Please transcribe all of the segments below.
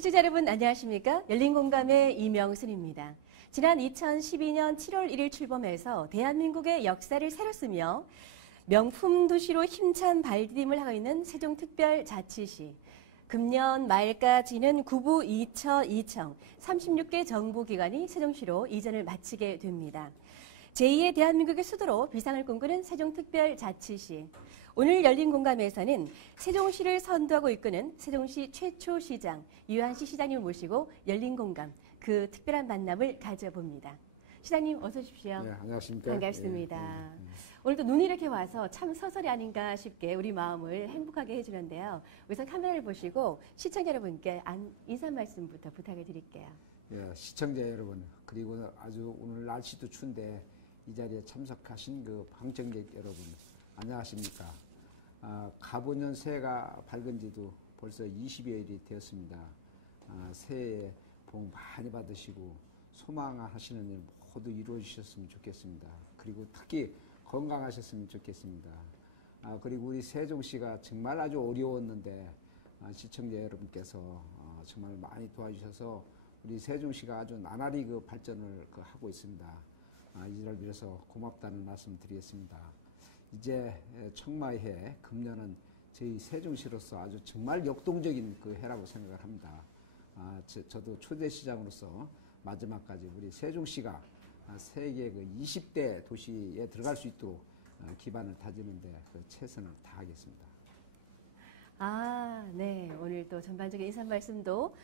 시청자 여러분 안녕하십니까? 열린공감의 이명순입니다. 지난 2012년 7월 1일 출범해서 대한민국의 역사를 새로 쓰며 명품 도시로 힘찬 발디딤을 하고 있는 세종특별자치시. 금년 말까지는 구부 2처 36개 정부기관이 세종시로 이전을 마치게 됩니다. 제2의 대한민국의 수도로 비상을 꿈꾸는 세종특별자치시. 오늘 열린 공감에서는 세종시를 선도하고 이끄는 세종시 최초 시장 유한시 시장님을 모시고 열린 공감 그 특별한 만남을 가져봅니다. 시장님 어서 오십시오. 네, 안녕하십니까. 반갑습니다. 오늘도 눈이 이렇게 와서 참 서설이 아닌가 싶게 우리 마음을 행복하게 해주는데요. 우선 카메라를 보시고 시청자 여러분께 인사 말씀부터 부탁을 드릴게요. 예, 시청자 여러분 그리고 아주 오늘 날씨도 추운데 이 자리에 참석하신 그 방청객 여러분 안녕하십니까. 가보년 새해가 밝은 지도 벌써 20여일이 되었습니다. 새해 복 많이 받으시고 소망하시는 일 모두 이루어주셨으면 좋겠습니다. 그리고 특히 건강하셨으면 좋겠습니다. 그리고 우리 세종시가 정말 아주 어려웠는데 시청자 여러분께서 정말 많이 도와주셔서 우리 세종시가 아주 나날이 그 발전을 하고 있습니다. 이를 빌어서 고맙다는 말씀 드리겠습니다. 이제 청마해 금년은 저희 세종시로서 아주 정말 역동적인 그 해라고 생각을 합니다. 저도 초대시장으로서 마지막까지 우리 세종시가 세계 그 20대 도시에 들어갈 수 있도록 기반을 다지는데 그 최선을 다하겠습니다. 네. 오늘 또 전반적인 인사 말씀도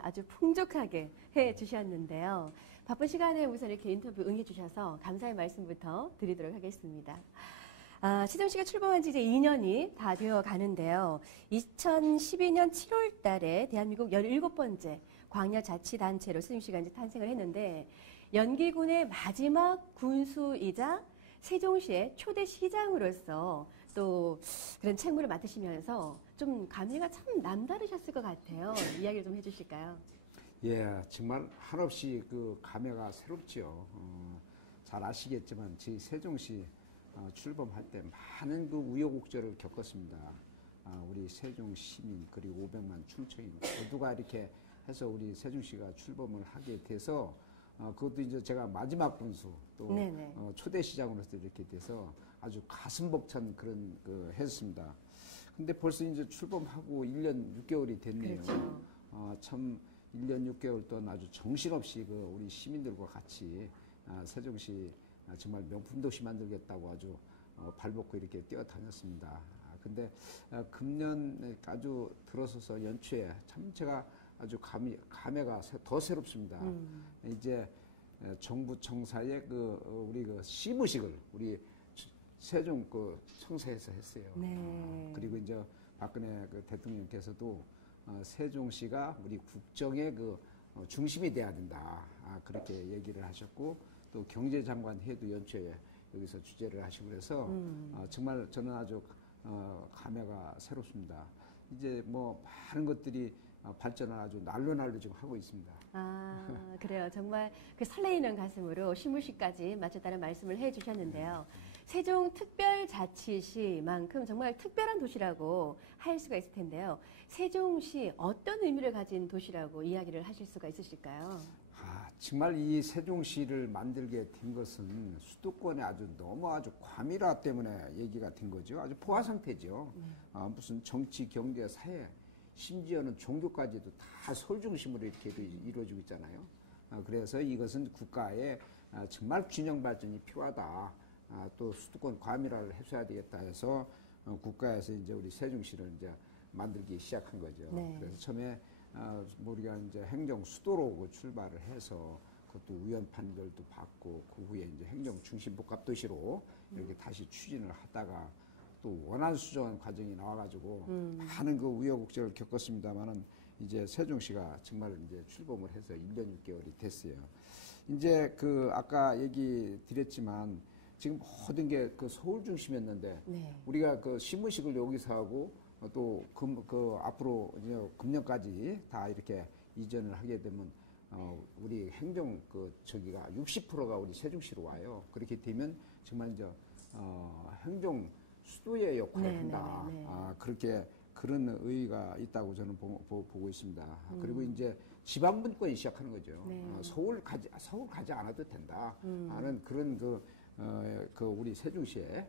아주 풍족하게 해 주셨는데요. 바쁜 시간에 우선 이렇게 인터뷰 응해 주셔서 감사의 말씀부터 드리도록 하겠습니다. 세종시가 출범한 지 이제 2년이 다 되어 가는데요. 2012년 7월 달에 대한민국 17번째 광역자치단체로 세종시가 이제 탄생을 했는데 연기군의 마지막 군수이자 세종시의 초대 시장으로서 또 그런 책무를 맡으시면서 좀 감회가 참 남다르셨을 것 같아요. 이야기를 좀 해주실까요? 예, 정말 한없이 그 감회가 새롭죠. 잘 아시겠지만 저희 세종시 출범할 때 많은 그 우여곡절을 겪었습니다. 우리 세종 시민 그리고 500만 충청인 모두가 이렇게 해서 우리 세종시가 출범을 하게 돼서 그것도 이제 제가 마지막 군수 또 초대 시장으로서 이렇게 돼서 아주 가슴 벅찬 그런 했습니다. 근데 벌써 이제 출범하고 1년 6개월이 됐네요. 그렇죠. 참 1년 6개월 동안 아주 정신없이 우리 시민들과 같이 세종시 정말 명품 도시 만들겠다고 아주 발벗고 이렇게 뛰어다녔습니다. 근데 금년 아주 들어서서 연초에 참 제가 아주 감회가 더 새롭습니다. 이제 정부 청사에 우리 시무식을 우리 세종 청사에서 했어요. 네. 그리고 이제 박근혜 대통령께서도 세종시가 우리 국정의 중심이 돼야 된다. 그렇게 얘기를 하셨고 또 경제장관 회도 연초에 여기서 주재를 하시고 그래서 정말 저는 아주 감회가 새롭습니다. 이제 뭐 많은 것들이 발전을 아주 날로 지금 하고 있습니다. 그래요. 정말 그 설레이는 가슴으로 시무시까지 마쳤다는 말씀을 해주셨는데요. 세종특별자치시만큼 정말 특별한 도시라고 할 수가 있을 텐데요. 세종시 어떤 의미를 가진 도시라고 이야기를 하실 수가 있으실까요? 정말 이 세종시를 만들게 된 것은 수도권에 너무 과밀화 때문에 얘기가 된 거죠. 아주 포화 상태죠. 무슨 정치, 경제, 사회, 심지어는 종교까지도 다 서울 중심으로 이렇게 이루어지고 있잖아요. 그래서 이것은 국가의 정말 균형 발전이 필요하다. 또 수도권 과밀화를 해소해야 되겠다 해서 국가에서 이제 우리 세종시를 이제 만들기 시작한 거죠. 네. 그래서 처음에 우리가 이제 행정 수도로 출발을 해서 그것도 우연 판결도 받고 그 후에 이제 행정 중심 복합 도시로 이렇게 다시 추진을 하다가 또 원안 수정한 과정이 나와가지고 많은 우여곡절을 겪었습니다만은 이제 세종시가 정말 이제 출범을 해서 1년 6개월이 됐어요. 이제 아까 얘기 드렸지만 지금 모든 게 서울 중심이었는데 우리가 시무식을 여기서 하고 또 앞으로 이제 금년까지 다 이렇게 이전을 하게 되면 우리 행정 저기가 60%가 우리 세종시로 와요. 그렇게 되면 정말 이제 행정 수도의 역할을 한다. 그렇게 그런 의의가 있다고 저는 보고 있습니다. 그리고 이제 지방분권이 시작하는 거죠. 네. 서울 가지 않아도 된다 하는 그런 그 우리 세종시에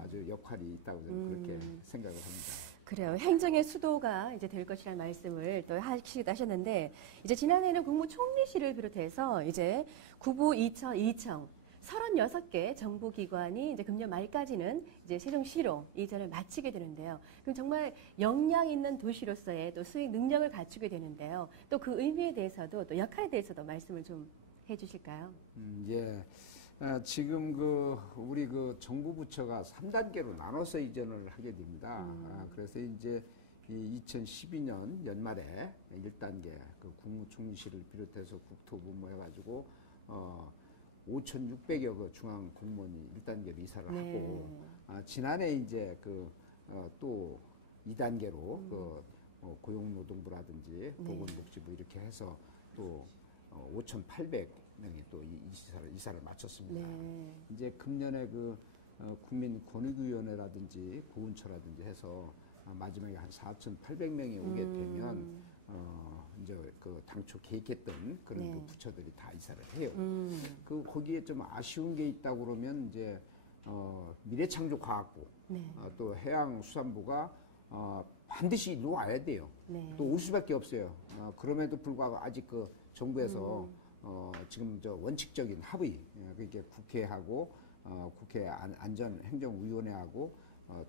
아주 역할이 있다고 저는 그렇게 생각을 합니다. 그래요. 행정의 수도가 이제 될 것이라는 말씀을 또 하시기도 하셨는데, 이제 지난해에는 국무총리실을 비롯해서 이제 구부, 이청 36개 정부기관이 이제 금년 말까지는 이제 세종시로 이전을 마치게 되는데요. 그럼 정말 역량 있는 도시로서의 또 수행 능력을 갖추게 되는데요. 또 그 의미에 대해서도 또 역할에 대해서도 말씀을 좀 해주실까요? 예. 지금 우리 정부 부처가 3단계로 나눠서 이전을 하게 됩니다. 그래서 이제 이 2012년 연말에 1단계 국무총리실을 비롯해서 국토부뭐 해가지고 5,600여 그 중앙 공무원이 1단계로 이사를 하고 지난해 이제 또 2단계로 고용노동부라든지 보건복지부 이렇게 해서 또 5,800명이 또 이사를 마쳤습니다. 네. 이제 금년에 국민권익위원회라든지 고운처라든지 해서 마지막에 한 4,800명이 오게 되면 이제 당초 계획했던 그런 네. 부처들이 다 이사를 해요. 거기에 좀 아쉬운 게 있다고 그러면 이제 미래창조과학부 네. 또 해양수산부가 반드시 일로 와야 돼요. 네. 또 올 수밖에 없어요. 그럼에도 불구하고 아직 정부에서 지금 원칙적인 합의, 그게 국회하고 국회 안전행정위원회하고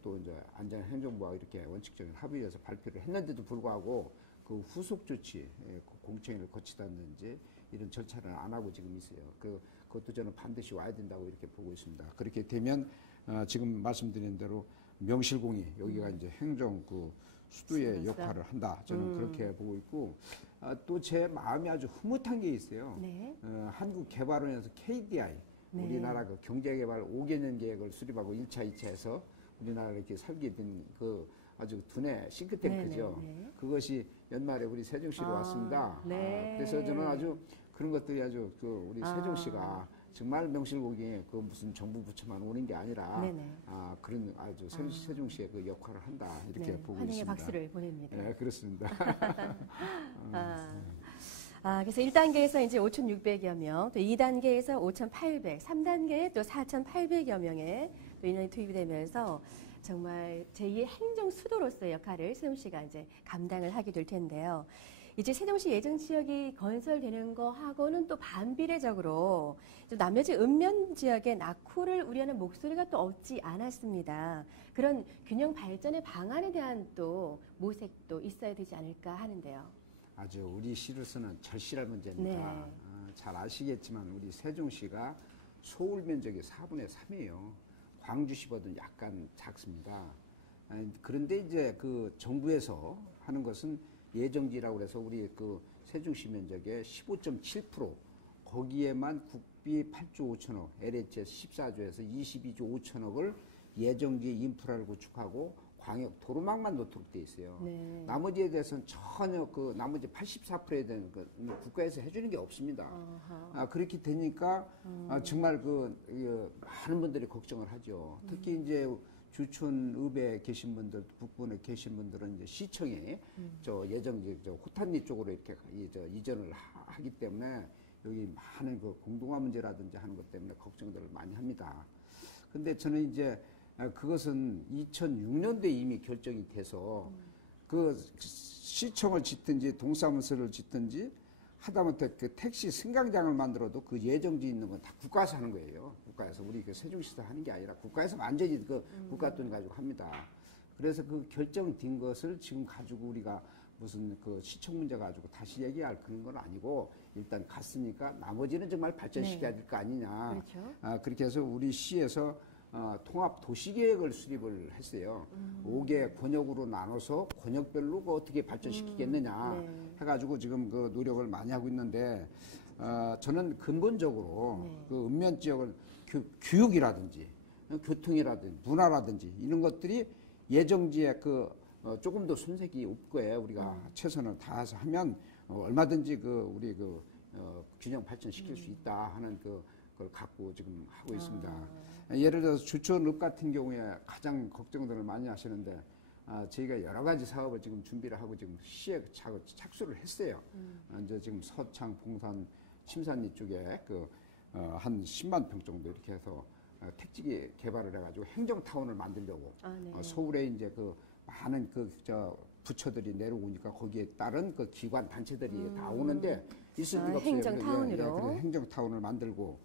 또 이제 안전행정부와 이렇게 원칙적인 합의해서 발표를 했는데도 불구하고 그 후속 조치, 공청회를 거치다든지 이런 절차를 안 하고 지금 있어요. 그것도 저는 반드시 와야 된다고 이렇게 보고 있습니다. 그렇게 되면 지금 말씀드린 대로 명실공히 여기가 이제 행정 수도의 역할을 한다. 저는 그렇게 보고 있고 또 제 마음이 아주 흐뭇한 게 있어요. 네. 한국개발원에서 KDI 네. 우리나라 경제개발 5개년 계획을 수립하고 1차, 2차에서 우리나라를 이렇게 살게 된 아주 두뇌 싱크탱크죠. 네, 네, 네. 그것이 연말에 우리 세종시로 왔습니다. 네. 그래서 저는 아주 그런 것들이 아주 우리 세종시가 정말 명실공히 무슨 정부 부처만 오는 게 아니라 네네. 그런 아주 세종시의 그 역할을 한다 이렇게 네. 보고 환영의 있습니다. 박수를 보냅니다. 네, 그렇습니다. 그래서 1단계에서 이제 5,600여 명, 또 2단계에서 5,800, 3단계에 또 4,800여 명의 또 인원이 투입이 되면서 정말 제2의 행정 수도로서의 역할을 세종시가 이제 감당을 하게 될 텐데요. 이제 세종시 예정 지역이 건설되는 거하고는 또 반비례적으로 남여지 읍면 지역의 낙후를 우려하는 목소리가 또 없지 않았습니다. 그런 균형 발전의 방안에 대한 또 모색도 있어야 되지 않을까 하는데요. 아주 우리 시로서는 절실한 문제입니다. 네. 잘 아시겠지만 우리 세종시가 서울 면적의 4분의 3이에요. 광주시보다는 약간 작습니다. 그런데 이제 정부에서 하는 것은 예정지라고 해서 우리 세종시 면적의 15.7% 거기에만 국비 8조 5천억, LHS 14조에서 22조 5천억을 예정지 인프라를 구축하고 광역 도로망만 놓도록 돼 있어요. 네. 나머지에 대해서는 전혀 나머지 84%에 대한 국가에서 해주는 게 없습니다. 그렇게 되니까 정말 많은 분들이 걱정을 하죠. 특히 이제 주촌읍에 계신 분들, 북부에 계신 분들은 이제 시청에 예정지 호탄리 쪽으로 이렇게 이전을 하기 때문에 여기 많은 공동화 문제라든지 하는 것 때문에 걱정들을 많이 합니다. 근데 저는 이제 그것은 2006년도에 이미 결정이 돼서 시청을 짓든지 동사무소를 짓든지 하다못해 택시 승강장을 만들어도 그 예정지 있는 건 다 국가에서 하는 거예요. 국가에서 우리 세종시에서 하는 게 아니라 국가에서 완전히 국가 돈 가지고 합니다. 그래서 결정된 것을 지금 가지고 우리가 무슨 시청 문제 가지고 다시 얘기할 그런 건 아니고 일단 갔으니까 나머지는 정말 발전시켜야 될 거 아니냐. 그렇죠. 그렇게 해서 우리 시에서 통합 도시계획을 수립을 했어요. 5개 권역으로 나눠서 권역별로 어떻게 발전시키겠느냐 해가지고 지금 노력을 많이 하고 있는데 저는 근본적으로 읍면 지역을 교육이라든지 교통이라든지 문화라든지 이런 것들이 예정지에 조금 더 손색이 없고요. 우리가 최선을 다해서 하면 얼마든지 우리 균형 발전시킬 수 있다 하는 그걸 갖고 지금 하고 있습니다. 예를 들어서 주촌읍 같은 경우에 가장 걱정들을 많이 하시는데 저희가 여러 가지 사업을 지금 준비를 하고 지금 시에 착수를 했어요. 이제 지금 서창, 봉산, 침산리 쪽에 한 10만 평 정도 이렇게 해서 택지 개발을 해가지고 행정타운을 만들려고 네. 서울에 이제 많은 부처들이 내려오니까 거기에 따른 기관 단체들이 다 오는데 있을 데가 없어요. 행정타운으로. 그래서 행정타운을 만들고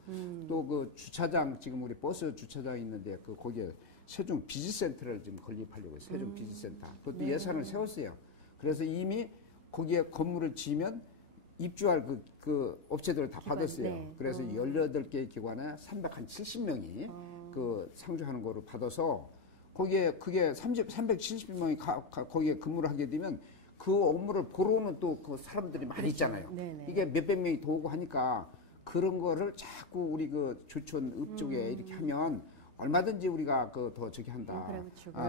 또 주차장 지금 우리 버스 주차장 있는데 거기에 세종 비즈센터를 지금 건립하려고 해요. 세종 비즈센터. 그것도 네. 예산을 세웠어요. 그래서 이미 거기에 건물을 지으면 입주할 그 업체들을 다 받았어요. 네. 그래서 18개의 기관에 370명이 상주하는 거로 받아서 거기에 그게 370명이 거기에 근무를 하게 되면 그 업무를 보러 오는 또 그 사람들이 많이 그렇죠. 있잖아요. 네네. 이게 몇백 명이 더 오고 하니까 그런 거를 자꾸 우리 주촌 읍 쪽에 이렇게 하면 얼마든지 우리가 더 저기 한다.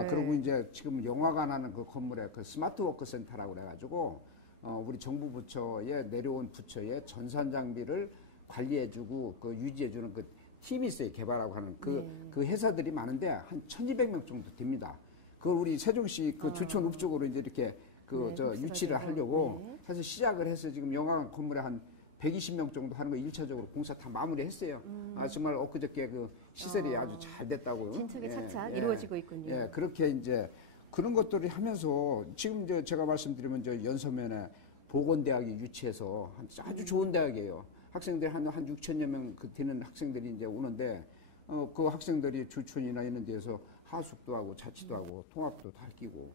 그리고 이제 지금 영화관 하는 그 건물에 스마트 워크 센터라고 그래가지고 우리 정부 부처에 내려온 부처의 전산 장비를 관리해주고 유지해주는 팀이 있어요. 개발하고 하는 그 회사들이 많은데 한 1,200명 정도 됩니다. 그걸 우리 세종시 주촌 읍 쪽으로 이제 이렇게 유치를 하려고 사실 시작을 해서 지금 영화관 건물에 한 120명 정도 하는 거 1차적으로 공사 다 마무리했어요. 정말 엊그저께 시설이 아주 잘 됐다고요. 진척에 착착 이루어지고 있군요. 예, 그렇게 이제 그런 것들을 하면서 지금 제가 말씀드리면 연서면에 보건대학이 유치해서 아주 좋은 대학이에요. 학생들이 한 6천여 명 되는 학생들이 이제 오는데 그 학생들이 주촌이나 이런 데에서 하숙도 하고 자취도 하고 통합도 다 끼고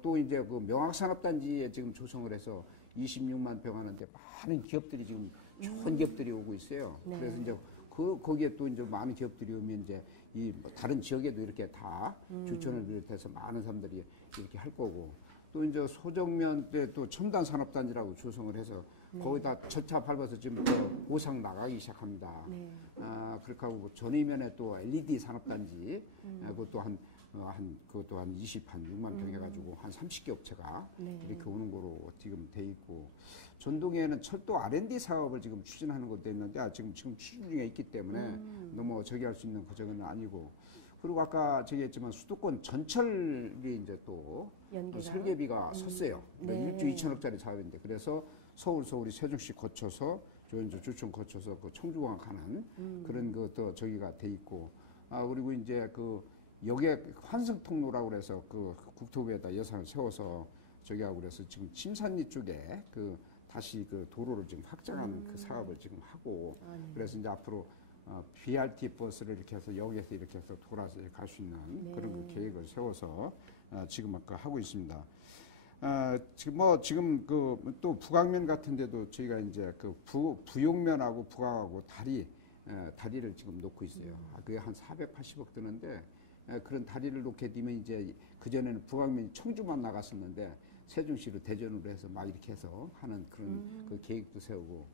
또 이제 명학산업단지에 지금 조성을 해서 26만 평 하는데 많은 기업들이 지금 좋은 기업들이 오고 있어요. 네. 그래서 이제 거기에 또 이제 많은 기업들이 오면 이제 다른 지역에도 이렇게 다 주촌을 비롯해서 많은 사람들이 이렇게 할 거고 또 이제 소정면 때 또 첨단 산업단지라고 조성을 해서 거기다 첫차 밟아서 지금 보상 나가기 시작합니다. 네. 그렇게 하고 전이면에 또 LED 산업단지 그것도 그것도 한 6만 평 해가지고 한 30개 업체가 이렇게 오는 거로 지금 돼 있고 전동에는 철도 R&D 사업을 지금 추진하는 것도 있는데 지금 추진 중에 있기 때문에 너무 저기 할 수 있는 그정은 아니고 그리고 아까 저기 했지만 수도권 전철이 이제 또 설계비가 섰어요. 1조 2천억짜리 사업인데 그래서 서울이 세종시 거쳐서 주촌 거쳐서 청주공항 가는 그런 것도 저기가 돼 있고 그리고 이제 역에 환승통로라고 그래서 국토부에다 예산을 세워서 저기 하고 그래서 지금 침산리 쪽에 다시 도로를 지금 확장하는 그 사업을 지금 하고 그래서 이제 앞으로 BRT 버스를 이렇게 해서 역에서 이렇게 해서 돌아서 갈 수 있는 그런 계획을 세워서 지금 아까 하고 있습니다. 지금 또 북악면 같은 데도 저희가 이제 부용면하고 북악하고 다리를 지금 놓고 있어요. 그게 한 480억 드는데 그런 다리를 놓게 되면 이제 그전에는 북악면이 청주만 나갔었는데 세종시로 대전으로 해서 막 이렇게 해서 하는 그런 계획도 세우고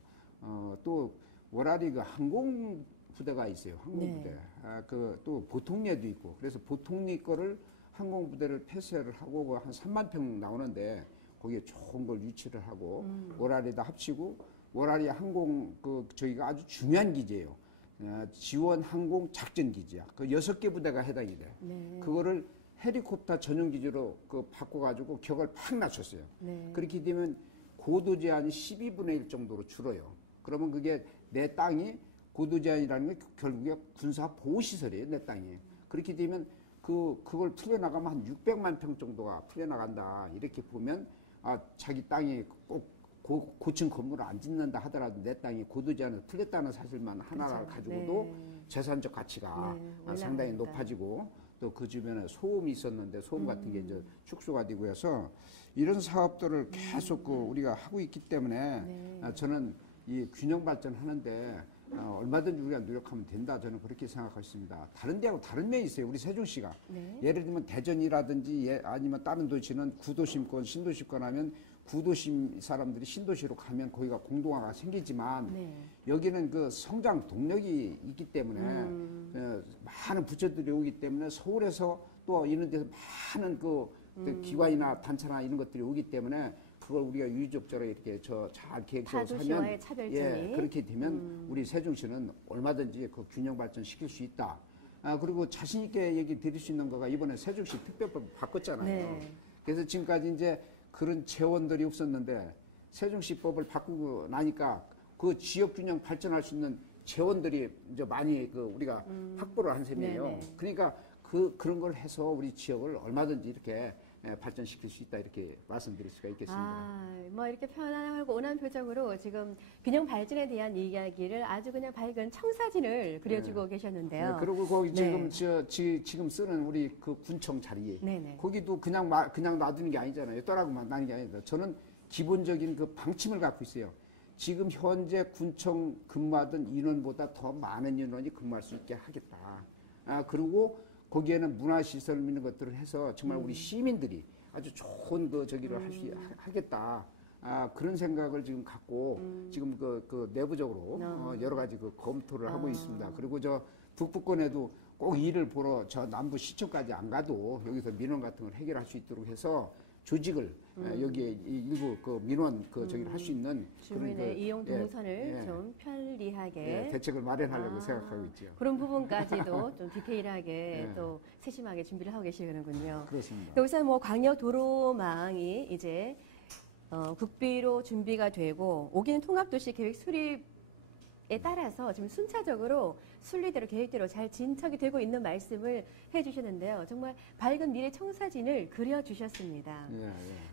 또 월화리 항공부대가 있어요. 항공부대. 또 보통리에도 있고 그래서 보통리 거를 항공부대를 폐쇄를 하고 한 3만 평 나오는데 거기에 좋은 걸 유치를 하고 월화리에다 합치고 월화리 항공 저희가 아주 중요한 기지예요. 지원 항공 작전 기지야. 6개 부대가 해당이 돼. 그거를 헬리콥터 전용 기지로 바꿔가지고 격을 팍 낮췄어요. 그렇게 되면 고도 제한이 12분의 1 정도로 줄어요. 그러면 그게 내 땅이 고도 제한이라는 게 결국에 군사 보호 시설이에요. 내 땅이. 그렇게 되면 그걸 풀려나가면 한 600만 평 정도가 풀려나간다. 이렇게 보면 자기 땅이 꼭 고층 건물을 안 짓는다 하더라도 내 땅이 고도 제한을 풀렸다는 사실만 하나를 가지고도 재산적 가치가 상당히 높아지고 또 그 주변에 소음이 있었는데 소음 같은 게 이제 축소가 되고 해서 이런 사업들을 계속 우리가 하고 있기 때문에 저는 이 균형 발전하는데 얼마든지 우리가 노력하면 된다. 저는 그렇게 생각하고 있습니다. 다른 데하고 다른 면이 있어요. 우리 세종시가. 예를 들면 대전이라든지 아니면 다른 도시는 구도심권, 신도시권 하면 구도심 사람들이 신도시로 가면 거기가 공동화가 생기지만 여기는 성장 동력이 있기 때문에 많은 부처들이 오기 때문에 서울에서 또 이런 데서 많은 기관이나 단체나 이런 것들이 오기 때문에 그걸 우리가 유유적절하게 이렇게 잘 계획적으로 하면 차별점이 그렇게 되면 우리 세종시는 얼마든지 균형 발전시킬 수 있다. 그리고 자신 있게 얘기 드릴 수 있는 거가 이번에 세종시 특별법 바꿨잖아요. 네. 그래서 지금까지 이제 그런 재원들이 없었는데 세종시법을 바꾸고 나니까 그 지역 균형 발전할 수 있는 재원들이 이제 많이 우리가 확보를 한 셈이에요. 네네. 그러니까 그런 걸 해서 우리 지역을 얼마든지 이렇게 발전시킬 수 있다 이렇게 말씀드릴 수가 있겠습니다. 뭐 이렇게 편안하고 온화한 표정으로 지금 균형 발전에 대한 이야기를 아주 그냥 밝은 청사진을 그려주고 계셨는데요. 네, 그리고 거기 네. 지금 쓰는 우리 그 군청 자리, 네네. 거기도 그냥 놔두는 게 아니잖아요. 떠라고만 나는 게 아니다. 저는 기본적인 그 방침을 갖고 있어요. 지금 현재 군청 근무하던 인원보다 더 많은 인원이 근무할 수 있게 하겠다. 그리고 거기에는 문화시설 있는 것들을 해서 정말 우리 시민들이 아주 좋은 저기를 하겠다. 그런 생각을 지금 갖고 지금 그 내부적으로 여러 가지 검토를 하고 있습니다. 그리고 저 북부권에도 꼭 일을 보러 저 남부 시청까지 안 가도 여기서 민원 같은 걸 해결할 수 있도록 해서 조직을 여기에 일부 민원 저기를 할 수 있는 주민의 이용 동선을 좀 편리하게 대책을 마련하려고 생각하고 있죠. 그런 부분까지도 좀 디테일하게 또 세심하게 준비를 하고 계시는군요. 그렇습니다. 여기서 뭐 광역 도로망이 이제 국비로 준비가 되고 5기는 통합도시 계획 수립에 따라서 지금 순차적으로 순리대로 계획대로 잘 진척이 되고 있는 말씀을 해주셨는데요. 정말 밝은 미래 청사진을 그려주셨습니다.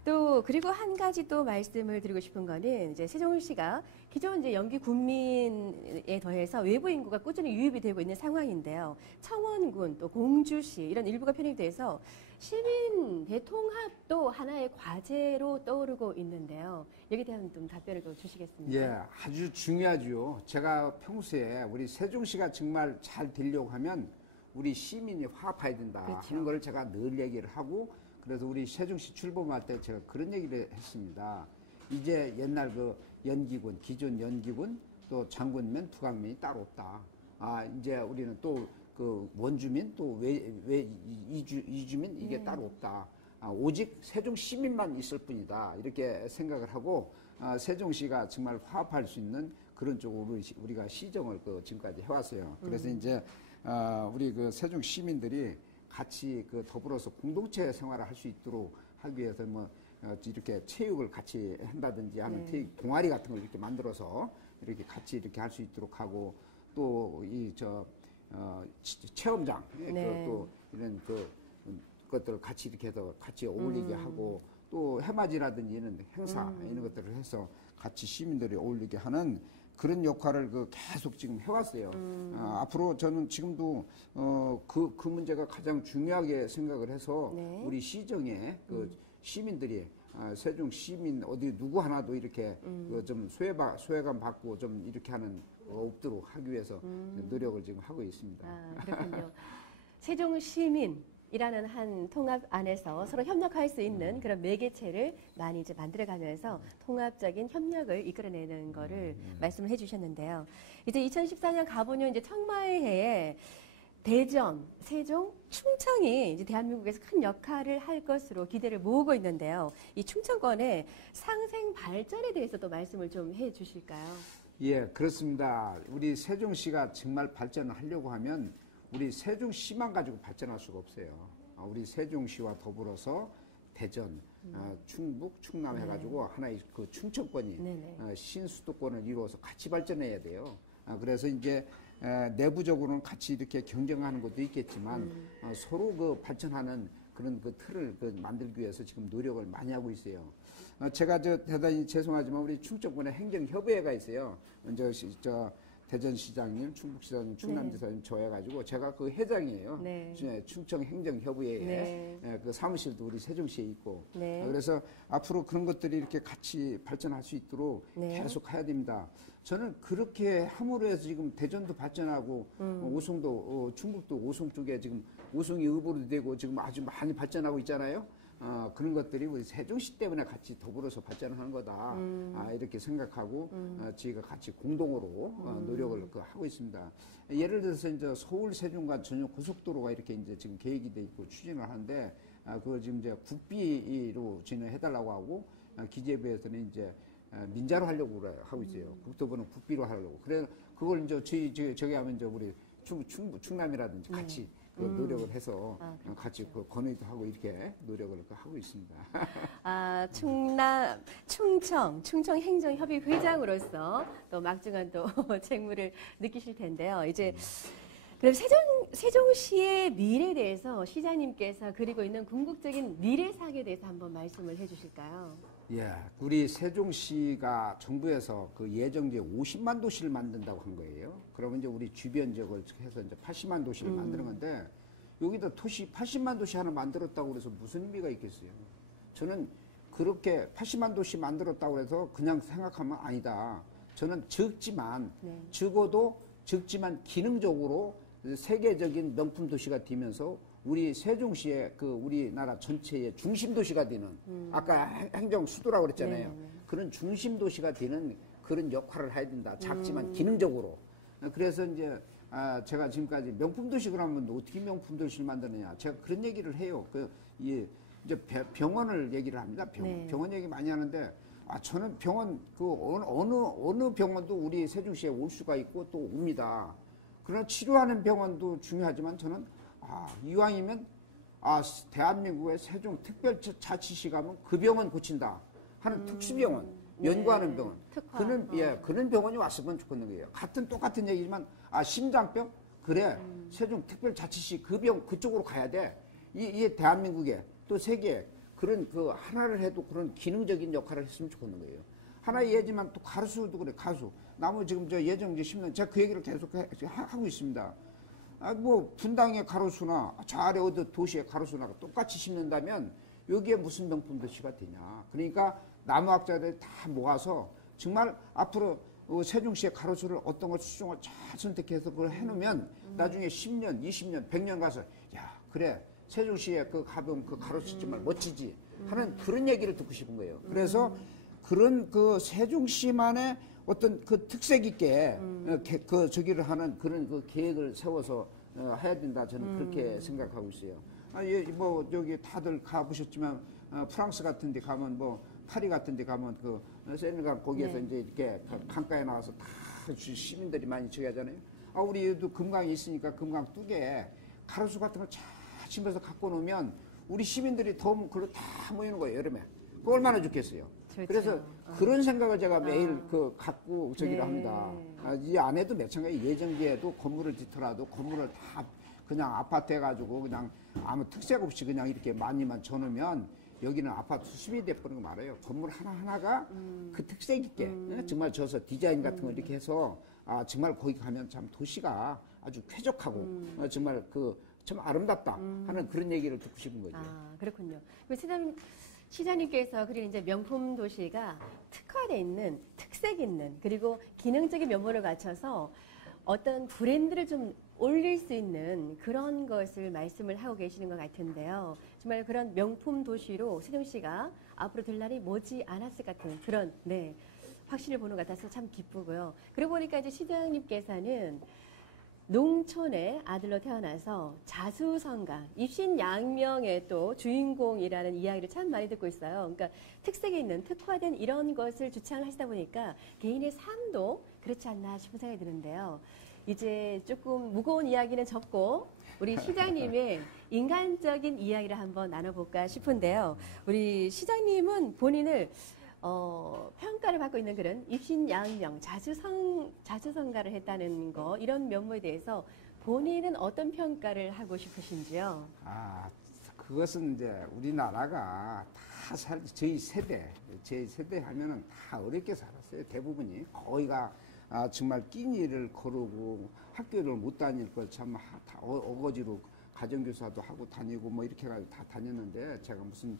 또 그리고 한 가지 또 말씀을 드리고 싶은 거는 이제 세종시가 기존 이제 연기 군민에 더해서 외부 인구가 꾸준히 유입이 되고 있는 상황인데요. 청원군 또 공주시 이런 일부가 편입이 돼서 시민 대통합도 하나의 과제로 떠오르고 있는데요. 여기에 대한 좀 답변을 또 주시겠습니까? 예, 아주 중요하죠. 제가 평소에 우리 세종시가 정말 잘 되려고 하면 우리 시민이 화합해야 된다 그렇죠. 하는 걸 제가 늘 얘기를 하고 그래서 우리 세종시 출범할 때 제가 그런 얘기를 했습니다. 이제 옛날 연기군, 기존 연기군 또 장군면 부강면이 따로 없다. 이제 우리는 또 원주민 또 이주민 이게 따로 없다. 오직 세종 시민만 있을 뿐이다. 이렇게 생각을 하고 세종시가 정말 화합할 수 있는 그런 쪽으로 우리가 시정을 지금까지 해왔어요. 그래서 이제 우리 세종 시민들이 같이 더불어서 공동체 생활을 할 수 있도록 하기 위해서 이렇게 체육을 같이 한다든지 하는 동아리 같은 걸 이렇게 만들어서 이렇게 같이 이렇게 할 수 있도록 하고 또 체험장 또 이런 것들을 같이 이렇게 해서 같이 어울리게 하고 또 해맞이라든지 이런 행사 이런 것들을 해서 같이 시민들이 어울리게 하는 그런 역할을 계속 지금 해왔어요. 앞으로 저는 지금도 그 문제가 가장 중요하게 생각을 해서 우리 시정에 시민들이 세종 시민 어디 누구 하나도 이렇게 좀 소외감 받고 좀 이렇게 하는 없도록 하기 위해서 노력을 지금 하고 있습니다. 그렇군요. 세종 시민이라는 한 통합 안에서 서로 협력할 수 있는 그런 매개체를 많이 이제 만들어가면서 통합적인 협력을 이끌어내는 거를 말씀을 해주셨는데요. 이제 2014년 가보년 이제 청마회에 대전, 세종, 충청이 이제 대한민국에서 큰 역할을 할 것으로 기대를 모으고 있는데요. 이 충청권의 상생 발전에 대해서도 말씀을 좀 해주실까요? 예, 그렇습니다. 우리 세종시가 정말 발전을 하려고 하면 우리 세종시만 가지고 발전할 수가 없어요. 우리 세종시와 더불어서 대전, 충북, 충남 해가지고 하나의 충청권이 신수도권을 이루어서 같이 발전해야 돼요. 그래서 이제 내부적으로는 같이 이렇게 경쟁하는 것도 있겠지만 서로 발전하는 그런 틀을 만들기 위해서 지금 노력을 많이 하고 있어요. 제가 대단히 죄송하지만 우리 충청권에 행정협의회가 있어요. 먼저 대전시장님, 충북시장님, 충남지사님 저 해가지고 제가 그 회장이에요. 충청행정협의회에 사무실도 우리 세종시에 있고 그래서 앞으로 그런 것들이 이렇게 같이 발전할 수 있도록 계속 해야 됩니다. 저는 그렇게 함으로 해서 지금 대전도 발전하고 오송도 충북도 오송 쪽에 지금 오송이 의보로 되고 지금 아주 많이 발전하고 있잖아요. 그런 것들이 우리 세종시 때문에 같이 더불어서 발전을 하는 거다. 이렇게 생각하고 저희가 같이 공동으로 노력을 하고 있습니다. 예를 들어서 이제 서울 세종간 전용 고속도로가 이렇게 이제 지금 계획이 돼 있고 추진을 하는데 그걸 지금 이제 국비로 진행해달라고 하고 기재부에서는 이제 민자로 하려고 하고 있어요. 국토부는 국비로 하려고. 그래서 그걸 이제 저기 하면 이제 우리 충남이라든지 네. 같이 그 노력을 해서 그렇죠. 같이 그 건의도 하고 이렇게 노력을 하고 있습니다. 충청 행정협의 회장으로서 또 막중한 또 책무를 느끼실 텐데요. 이제 그럼 세종시의 미래에 대해서 시장님께서 그리고 있는 궁극적인 미래사에 대해서 한번 말씀을 해주실까요? 예, 우리 세종시가 정부에서 그 예정지에 50만 도시를 만든다고 한 거예요. 그러면 이제 우리 주변 지역을 해서 이제 80만 도시를 만드는 건데 여기다 도시 80만 도시 하나 만들었다고 그래서 무슨 의미가 있겠어요? 저는 그렇게 80만 도시 만들었다고 해서 그냥 생각하면 아니다. 저는 적지만 기능적으로 세계적인 명품 도시가 되면서 우리 세종시의 그 우리나라 전체의 중심 도시가 되는 아까 행정 수도라고 그랬잖아요. 네네네. 그런 중심 도시가 되는 그런 역할을 해야 된다. 작지만 기능적으로. 그래서 이제 제가 지금까지 명품 도시 그러면 어떻게 명품 도시를 만드느냐. 제가 그런 얘기를 해요. 이제 병원을 얘기를 합니다. 네. 병원 얘기 많이 하는데 저는 병원 어느 병원도 우리 세종시에 올 수가 있고 또 옵니다. 그러나 치료하는 병원도 중요하지만 저는 이왕이면 대한민국의 세종특별자치시 가면 그 병원 고친다 하는 특수병원, 연구하는 병원, 특화. 그런 병원이 왔으면 좋겠는 거예요. 똑같은 얘기지만 심장병 그래 세종특별자치시 그쪽으로 가야 돼. 이게 대한민국에 또 세계에 그런 그 하나를 해도 그런 기능적인 역할을 했으면 좋겠는 거예요. 하나의 예지만 또 가로수도 그래 가수. 나무 지금 저 예정지 심는 제가 그 얘기를 계속 하고 있습니다. 분당의 가로수나 저 아래 어디 도시의 가로수나 똑같이 심는다면 여기에 무슨 명품 도시가 되냐. 그러니까 나무학자들이 다 모아서 정말 앞으로 세종시의 가로수를 어떤 걸 수종을 잘 선택해서 그걸 해놓으면 나중에 10년, 20년, 100년 가서 그래 세종시에 그 가면 그 가로수 정말 멋지지 하는 그런 얘기를 듣고 싶은 거예요. 그래서 그런 그 세종시만의 어떤 그 특색 있게 저기를 하는 그런 그 계획을 세워서 해야 된다. 저는 그렇게 생각하고 있어요. 여기 다들 가보셨지만 프랑스 같은 데 가면 파리 같은 데 가면 그 세네갈 거기에서 이제 이렇게 강가에 나와서 다 시민들이 많이 저기 하잖아요. 우리도 금강이 있으니까 금강 뚝에 가로수 같은 걸 잘 심어서 갖고 놓으면 우리 시민들이 더우면 그걸로 다 모이는 거예요, 여름에. 그거 얼마나 좋겠어요. 그렇죠. 그래서 그런 생각을 제가 매일 갖고 저기를 네. 합니다. 이 안에도 마찬가지 예정지에도 건물을 짓더라도 건물을 다 그냥 아파트 해가지고 그냥 아무 특색 없이 그냥 이렇게 많이만 쳐놓으면 여기는 아파트 수습이 돼버리는 거 말아요. 건물 하나하나가 그 특색 있게 정말 저서 디자인 같은 걸 이렇게 해서 정말 거기 가면 참 도시가 아주 쾌적하고 정말 참 아름답다 하는 그런 얘기를 듣고 싶은 거죠. 그렇군요. 시장님께서 그린 이제 명품 도시가 특화되어 있는 특색 있는 그리고 기능적인 면모를 갖춰서 어떤 브랜드를 좀 올릴 수 있는 그런 것을 말씀을 하고 계시는 것 같은데요. 정말 그런 명품 도시로 세종시가 앞으로 될 날이 머지 않았을 같은 그런 확신을 보는 것 같아서 참 기쁘고요. 그러고 보니까 이제 시장님께서는 농촌의 아들로 태어나서 자수성가, 입신양명의 또 주인공이라는 이야기를 참 많이 듣고 있어요. 그러니까 특색이 있는 특화된 이런 것을 주창을 하시다 보니까 개인의 삶도 그렇지 않나 싶은 생각이 드는데요. 이제 조금 무거운 이야기는 접고 우리 시장님의 인간적인 이야기를 한번 나눠볼까 싶은데요. 우리 시장님은 본인을 평가를 받고 있는 그런 입신양명, 자수성가를 했다는 거, 이런 면모에 대해서 본인은 어떤 평가를 하고 싶으신지요? 그것은 이제 우리나라가 다 저희 세대 하면은 다 어렵게 살았어요. 대부분이. 거의가 정말 끼니를 거르고 학교를 못 다닐 걸 참 어거지로 가정교사도 하고 다니고 이렇게 해가지고 다 다녔는데 제가 무슨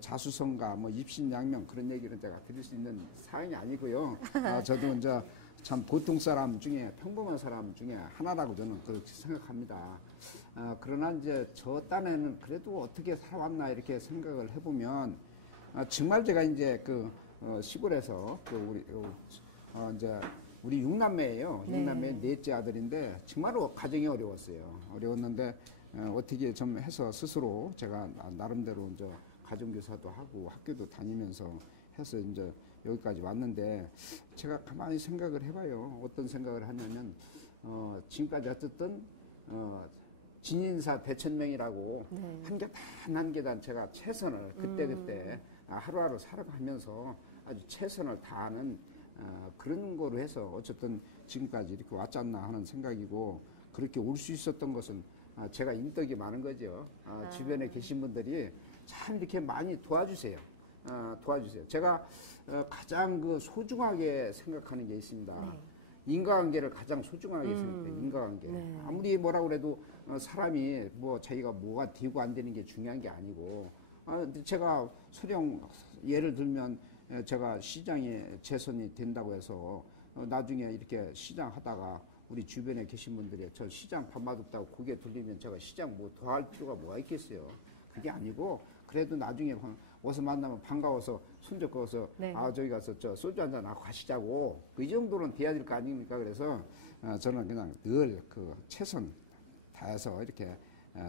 자수성가, 입신양명 그런 얘기를 제가 드릴 수 있는 사연이 아니고요. 저도 이제 참 보통 사람 중에 평범한 사람 중에 하나라고 저는 그렇게 생각합니다. 그러나 이제 저 딴에는 그래도 어떻게 살아왔나 이렇게 생각을 해보면 정말 제가 이제 시골에서 이제 우리 6남매예요. 네. 6남매 넷째 아들인데 정말로 가정이 어려웠어요. 어려웠는데 어떻게 좀 해서 스스로 제가 나름대로 이제 가정교사도 하고 학교도 다니면서 해서 이제 여기까지 왔는데 제가 가만히 생각을 해봐요. 어떤 생각을 하냐면 지금까지 어쨌든 진인사 대천명이라고 네. 한 계단 한 계단 제가 최선을 그때 하루하루 살아가면서 아주 최선을 다하는 그런 거로 해서 어쨌든 지금까지 이렇게 왔지 않나 하는 생각이고, 그렇게 올 수 있었던 것은 제가 인덕이 많은 거죠. 주변에 계신 분들이 참 이렇게 많이 도와주세요. 도와주세요. 제가 가장 그 소중하게 생각하는 게 있습니다. 네. 인과관계를 가장 소중하게 생각해요. 인과관계. 네. 아무리 뭐라고 그래도 사람이 뭐 자기가 뭐가 되고 안 되는 게 중요한 게 아니고, 근데 제가 소령 예를 들면 제가 시장에 재선이 된다고 해서 나중에 이렇게 시장 하다가 우리 주변에 계신 분들이 저 시장 밥 맛없다고 고개 돌리면 제가 시장 뭐 더 할 필요가 뭐가 있겠어요. 그게 아니고, 그래도 나중에 어서 만나면 반가워서 손 잡고서 네. 저기 가서 저 소주 한잔 하고 가시자고, 그 정도는 돼야 될 거 아닙니까? 그래서 저는 그냥 늘 그 최선 다해서 이렇게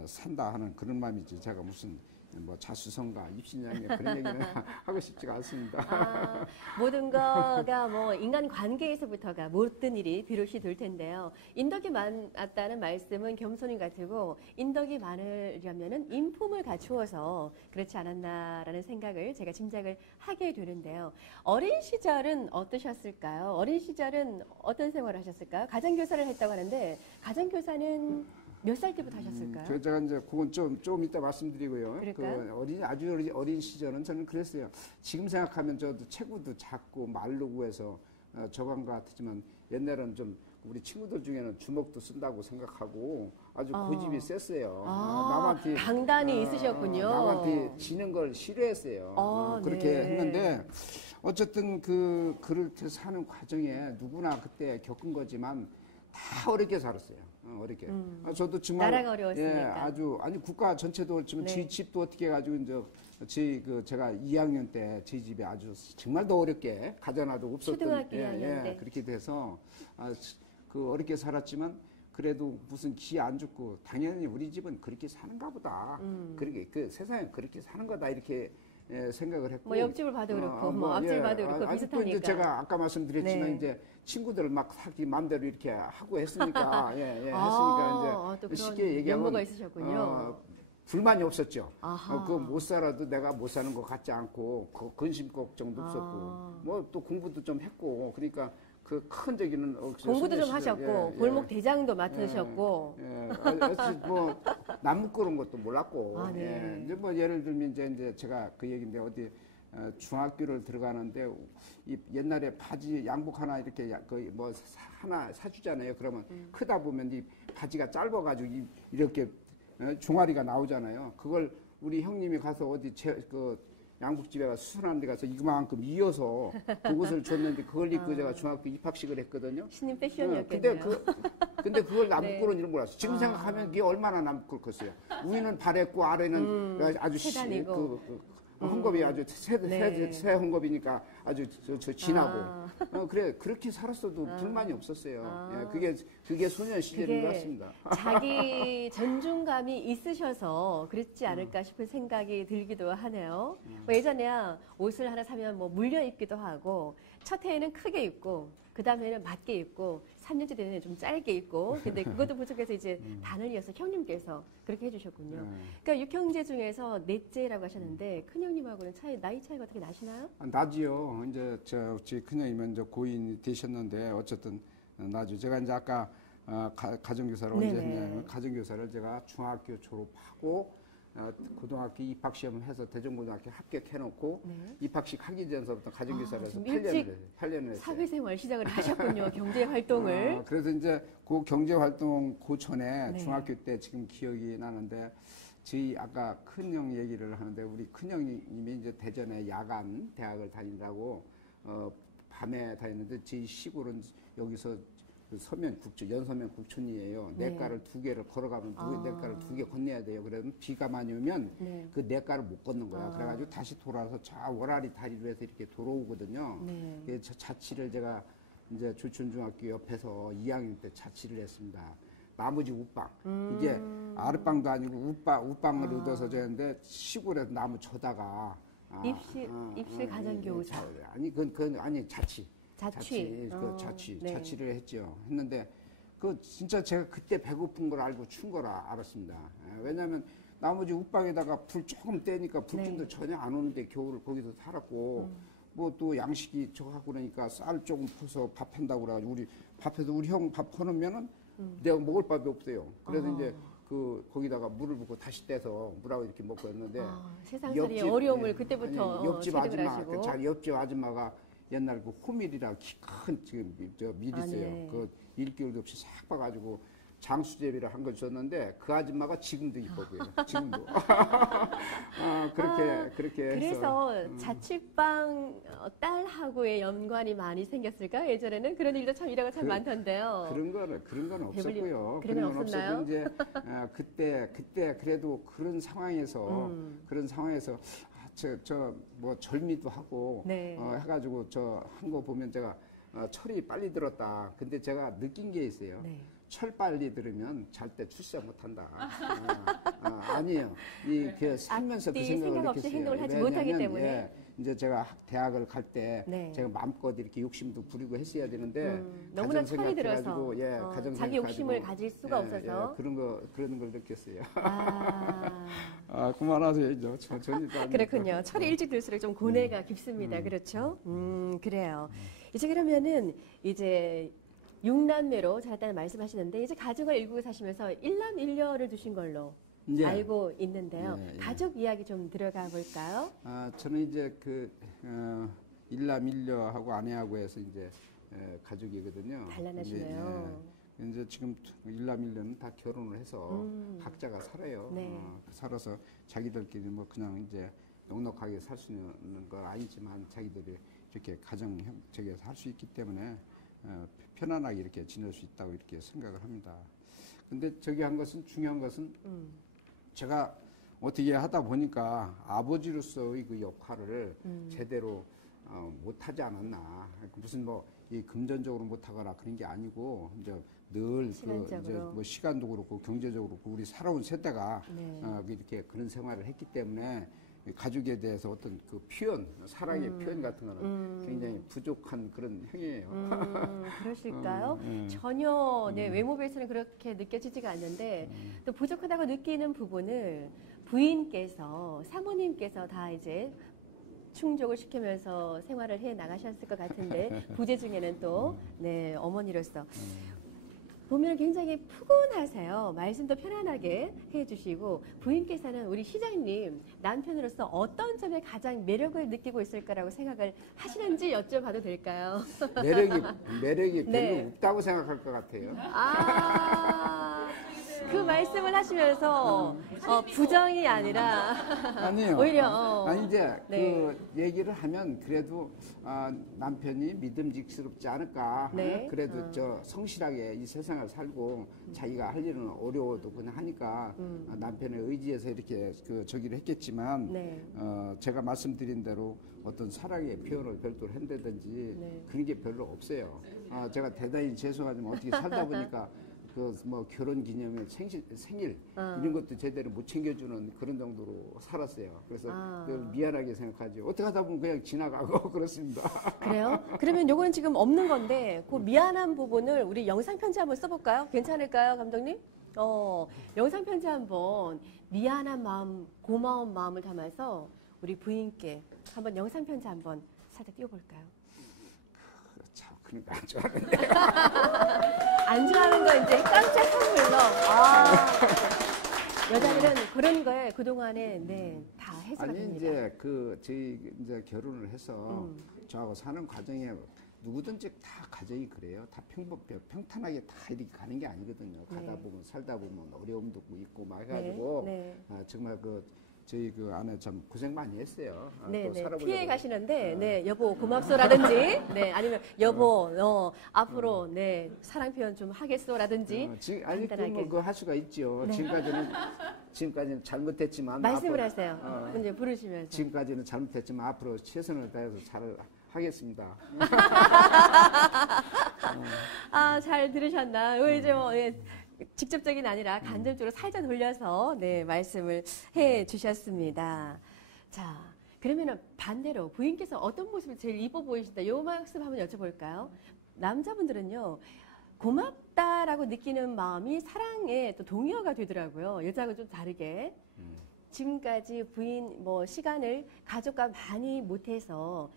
산다 하는 그런 마음이지, 제가 무슨 뭐 자수성가 입신양매 그런 얘기는 하고 싶지가 않습니다. 모든 거가 뭐 인간 관계에서부터가 모든 일이 비롯이 될 텐데요. 인덕이 많았다는 말씀은 겸손인 같고, 인덕이 많으려면은 인품을 갖추어서 그렇지 않았나라는 생각을 제가 짐작을 하게 되는데요. 어린 시절은 어떠셨을까요? 어린 시절은 어떤 생활을 하셨을까요? 가정교사를 했다고 하는데, 가정교사는 몇 살 때부터 하셨을까요? 제가 이제 그건 좀 이따 말씀드리고요. 그럴까요? 아주 어린 시절은 저는 그랬어요. 지금 생각하면 저도 체구도 작고 마르고 해서 저건 것 같지만, 옛날에는 좀 우리 친구들 중에는 주먹도 쓴다고 생각하고 아주 고집이 셌어요. 남한테 강단이 있으셨군요. 남한테 지는 걸 싫어했어요. 그렇게 네. 했는데, 어쨌든 그렇게 사는 과정에 누구나 그때 겪은 거지만 다 어렵게 살았어요. 어렵게. 저도 정말 나라가 어려웠으니까. 아니 국가 전체도 그렇지만 네. 저희 집도 어떻게 해가지고 이제 제가 2학년 때 저희 집에 아주 정말 더 어렵게 가져놔도 없었던, 초등학교 2학년 때. 그렇게 돼서 그 어렵게 살았지만 그래도 무슨 기 안 죽고 당연히 우리 집은 그렇게 사는가 보다. 그렇게 그 세상에 그렇게 사는 거다 이렇게 생각을 했고, 뭐 옆집을 봐도 그렇고, 뭐 앞집을 봐도 그렇고 아직도 비슷하니까. 이제 제가 아까 말씀드렸지만 네. 이제 친구들 막 사기 마음대로 이렇게 하고 했으니까 또 이제 그런 쉽게 얘기하면 면모가 있으셨군요. 불만이 없었죠. 아하. 그거 못 살아도 내가 못 사는 것 같지 않고 근심 걱정도 없었고, 뭐 또 공부도 좀 했고, 그러니까 그 큰 적이는 공부도 좀 하셨고, 골목 대장도 맡으셨고. 뭐 남부끄러운 것도 몰랐고, 네. 이제 뭐 예를 들면 이제 제가 그 얘기인데, 어디 중학교를 들어가는데 이 옛날에 바지 양복 하나 이렇게 거의 뭐 하나 사주잖아요. 그러면 크다 보면 이 바지가 짧아가지고 이렇게 종아리가 나오잖아요. 그걸 우리 형님이 가서 어디 양복집에 가서 수선한 데 가서 이만큼 이어서 그것을 줬는데, 그걸 입고 제가 중학교 입학식을 했거든요. 신인 패션이었겠네요. 근데 그걸 남부끄러운 줄 몰랐어요. 지금 생각하면 그게 얼마나 남부끄럽겠어요. 위는 바랬고 아래는 아주 세단이고. 헝겊이 아주 네. 새 헝겊이니까 아주 진하고. 그렇게 살았어도 불만이 없었어요. 그게 소년 시절인 것 같습니다. 자기 존중감이 있으셔서 그렇지 않을까 싶은 생각이 들기도 하네요. 뭐 예전에야 옷을 하나 사면 뭐 물려 입기도 하고, 첫 해에는 크게 입고, 그 다음에는 맞게 입고, 3년째 되는 좀 짧게 입고, 근데 그것도 부족해서 이제 단을 이어서 형님께서 그렇게 해주셨군요. 그러니까 6형제 중에서 넷째라고 하셨는데, 큰형님하고는 나이 차이가 어떻게 나시나요? 나지요. 이제 제 큰형님은 이제 고인이 되셨는데, 어쨌든 나죠. 제가 이제 아까 가정교사를 언제 네네. 했냐면, 가정교사를 제가 중학교 졸업하고 고등학교 입학시험을 해서 대전고등학교 합격해놓고 입학식 하기 전서부터 가정교사를 해서 좀 8년을 했어요. 사회생활 시작을 하셨군요. 경제활동을. 그래서 이제 그 경제활동 고전에 네. 중학교 때 지금 기억이 나는데, 저희 아까 큰형 얘기를 하는데, 우리 큰형님이 이제 대전에 야간 대학을 다니라고 밤에 다녔는데, 저희 시골은 여기서 연서면 국촌이에요. 네. 냇가를 2개를 걸어가면 냇가를 2개 건너야 돼요. 그러면 비가 많이 오면 네. 그 냇가를 못 걷는 거야. 그래가지고 다시 돌아서 저 월아리 다리로 해서 이렇게 돌아오거든요. 네. 그래서 자취를 제가 이제 조촌중학교 옆에서 2학년 때 자취를 했습니다. 나무집 웃방. 이게 아랫방도 아니고 웃방을 얻어서 졌는데, 시골에서 나무 쳐다가 입실 가정교사. 아니 그건 아니 자취. 자취. 자취를 했죠. 했는데 그 진짜 제가 그때 배고픈 걸 알고 춘 거라 알았습니다. 왜냐하면 나머지 웃방에다가 불 조금 떼니까 불균도 네. 전혀 안 오는데 겨울을 거기서 살았고 뭐 또 양식이 저 하고 그러니까 쌀 조금 퍼서 밥 한다고 그래가지고 우리 밥해서 우리 형 밥 퍼놓으면은 내가 먹을 밥이 없어요. 그래서 이제 그 거기다가 물을 붓고 다시 떼서 물하고 이렇게 먹고 했는데 세상살이의 어려움을 예, 그때부터 아니, 옆집 체득을 아줌마 하시고. 자기 옆집 아줌마가 옛날 그 호밀이라 키 큰 지금 저 밀 아, 있어요. 네. 그 일개월도 없이 싹 봐가지고 장수제비를 한 걸 줬는데 그 아줌마가 지금도 이뻐 보여요. 지금도. 그렇게 해서 그래서 자취방 딸하고의 연관이 많이 생겼을까? 예전에는 그런 일도 참 일화가 참 많던데요. 그런 건 배불리- 없었고요. 그런 건 없었나요? 없었고 이제 그때 그래도 그런 상황에서 저 뭐 절미도 하고 네. 해가지고 저 한 거 보면 제가 철이 빨리 들었다. 근데 제가 느낀 게 있어요. 네. 철 빨리 들으면 잘 때 출세 못한다. 아니에요. 그 살면서 그 앞뒤 생각을 생각 없이 느꼈어요. 행동을 하지 왜냐면, 못하기 때문에. 예, 이제 제가 대학을 갈 때 네. 제가 마음껏 이렇게 욕심도 부리고 했어야 되는데 너무나 가정 철이 들어서 생각해가지고, 예, 가정 자기 생각해가지고, 욕심을 가질 수가 없어서. 그런 걸 느꼈어요. 아, 그만하세요. 이제 천천히 그렇군요. 철이 일찍 들수록 좀 고뇌가 깊습니다. 그렇죠? 그래요. 이제 그러면은 이제 6남매로 자랐다는 말씀하시는데 이제 가정을 일구고 사시면서 일남일녀를 두신 걸로 예. 알고 있는데요. 예, 예. 가족 이야기 좀 들어가 볼까요? 저는 이제 일남일녀하고 아내하고 해서 이제 가족이거든요. 단란하시네요. 이제 지금 일남일녀는 다 결혼을 해서 각자가 살아요. 네. 살아서 자기들끼리 뭐 그냥 이제 넉넉하게 살 수 있는 건 아니지만 자기들이 이렇게 가정 형식에서 할 수 있기 때문에 편안하게 이렇게 지낼 수 있다고 이렇게 생각을 합니다. 근데 중요한 것은 제가 어떻게 하다 보니까 아버지로서의 그 역할을 제대로 못하지 않았나. 무슨 뭐 이 금전적으로 못하거나 그런 게 아니고 이제 늘 이제 뭐 시간도 그렇고 경제적으로 그렇고 우리 살아온 세대가 네. 이렇게 그런 생활을 했기 때문에 가족에 대해서 어떤 그 표현, 사랑의 표현 같은 거는 굉장히 부족한 그런 행위예요. 그러실까요? 전혀 외모에서는 그렇게 느껴지지가 않는데 또 부족하다고 느끼는 부분을 부인께서 사모님께서 다 이제 충족을 시키면서 생활을 해 나가셨을 것 같은데 부재 중에는 또 어머니로서 보면 굉장히 푸근하세요. 말씀도 편안하게 해주시고 부인께서는 우리 시장님 남편으로서 어떤 점에 가장 매력을 느끼고 있을 거라고 생각을 하시는지 여쭤봐도 될까요? 매력이 별로 네. 없다고 생각할 것 같아요. 그 말씀을 하시면서 부정이 아니라 아니요. 오히려 아니 이제 네. 그 얘기를 하면 그래도 남편이 믿음직스럽지 않을까. 네. 그래도 저 성실하게 이 세상을 살고 자기가 할 일은 어려워도 그냥 하니까 남편의 의지에서 이렇게 저기를 했겠지만 네. 제가 말씀드린 대로 어떤 사랑의 표현을 별도로 한다든지 네. 그런 게 별로 없어요. 제가 대단히 죄송하지만 어떻게 살다 보니까 그 뭐 결혼 기념일, 생일 이런 것도 제대로 못 챙겨주는 그런 정도로 살았어요. 그래서 미안하게 생각하죠. 어떻게 하다 보면 그냥 지나가고 그렇습니다. 그래요? 그러면 요거는 지금 없는 건데 그 미안한 부분을 우리 영상 편지 한번 써볼까요? 괜찮을까요, 감독님? 영상 편지 한번 미안한 마음, 고마운 마음을 담아서 우리 부인께 한번 영상 편지 한번 살짝 띄워볼까요? 참 그러니까 안 좋아하는데. 안 좋아하는 거 이제 깜짝 선물로. 여자들은 그런 거에 그동안에 다 해소가 아니 됩니다. 이제 저희 이제 결혼을 해서 저하고 사는 과정에 누구든지 다 가정이 그래요. 다 평탄하게 다 이렇게 가는 게 아니거든요. 가다 보면 살다 보면 어려움도 있고 막 해가지고 정말 저희 아내 참 고생 많이 했어요. 네, 또 살아보려고. 피해 가시는데, 여보 고맙소라든지, 아니면 여보, 앞으로 사랑 표현 좀 하겠소라든지, 아니 간단하게. 그거 할 수가 있죠. 지금까지는 잘못했지만 말씀을 앞으로, 하세요. 이제 부르시면서. 지금까지는 잘못했지만 앞으로 최선을 다해서 잘 하겠습니다. 잘 들으셨나? 이제 직접적인 아니라 간접적으로 살짝 돌려서 말씀을 해 주셨습니다. 자, 그러면은 반대로 부인께서 어떤 모습이 제일 이뻐 보이신다? 요 말씀 한번 여쭤볼까요? 남자분들은요, 고맙다라고 느끼는 마음이 사랑의 또 동의어가 되더라고요. 여자하고 좀 다르게. 지금까지 부인 뭐 시간을 가족과 많이 못해서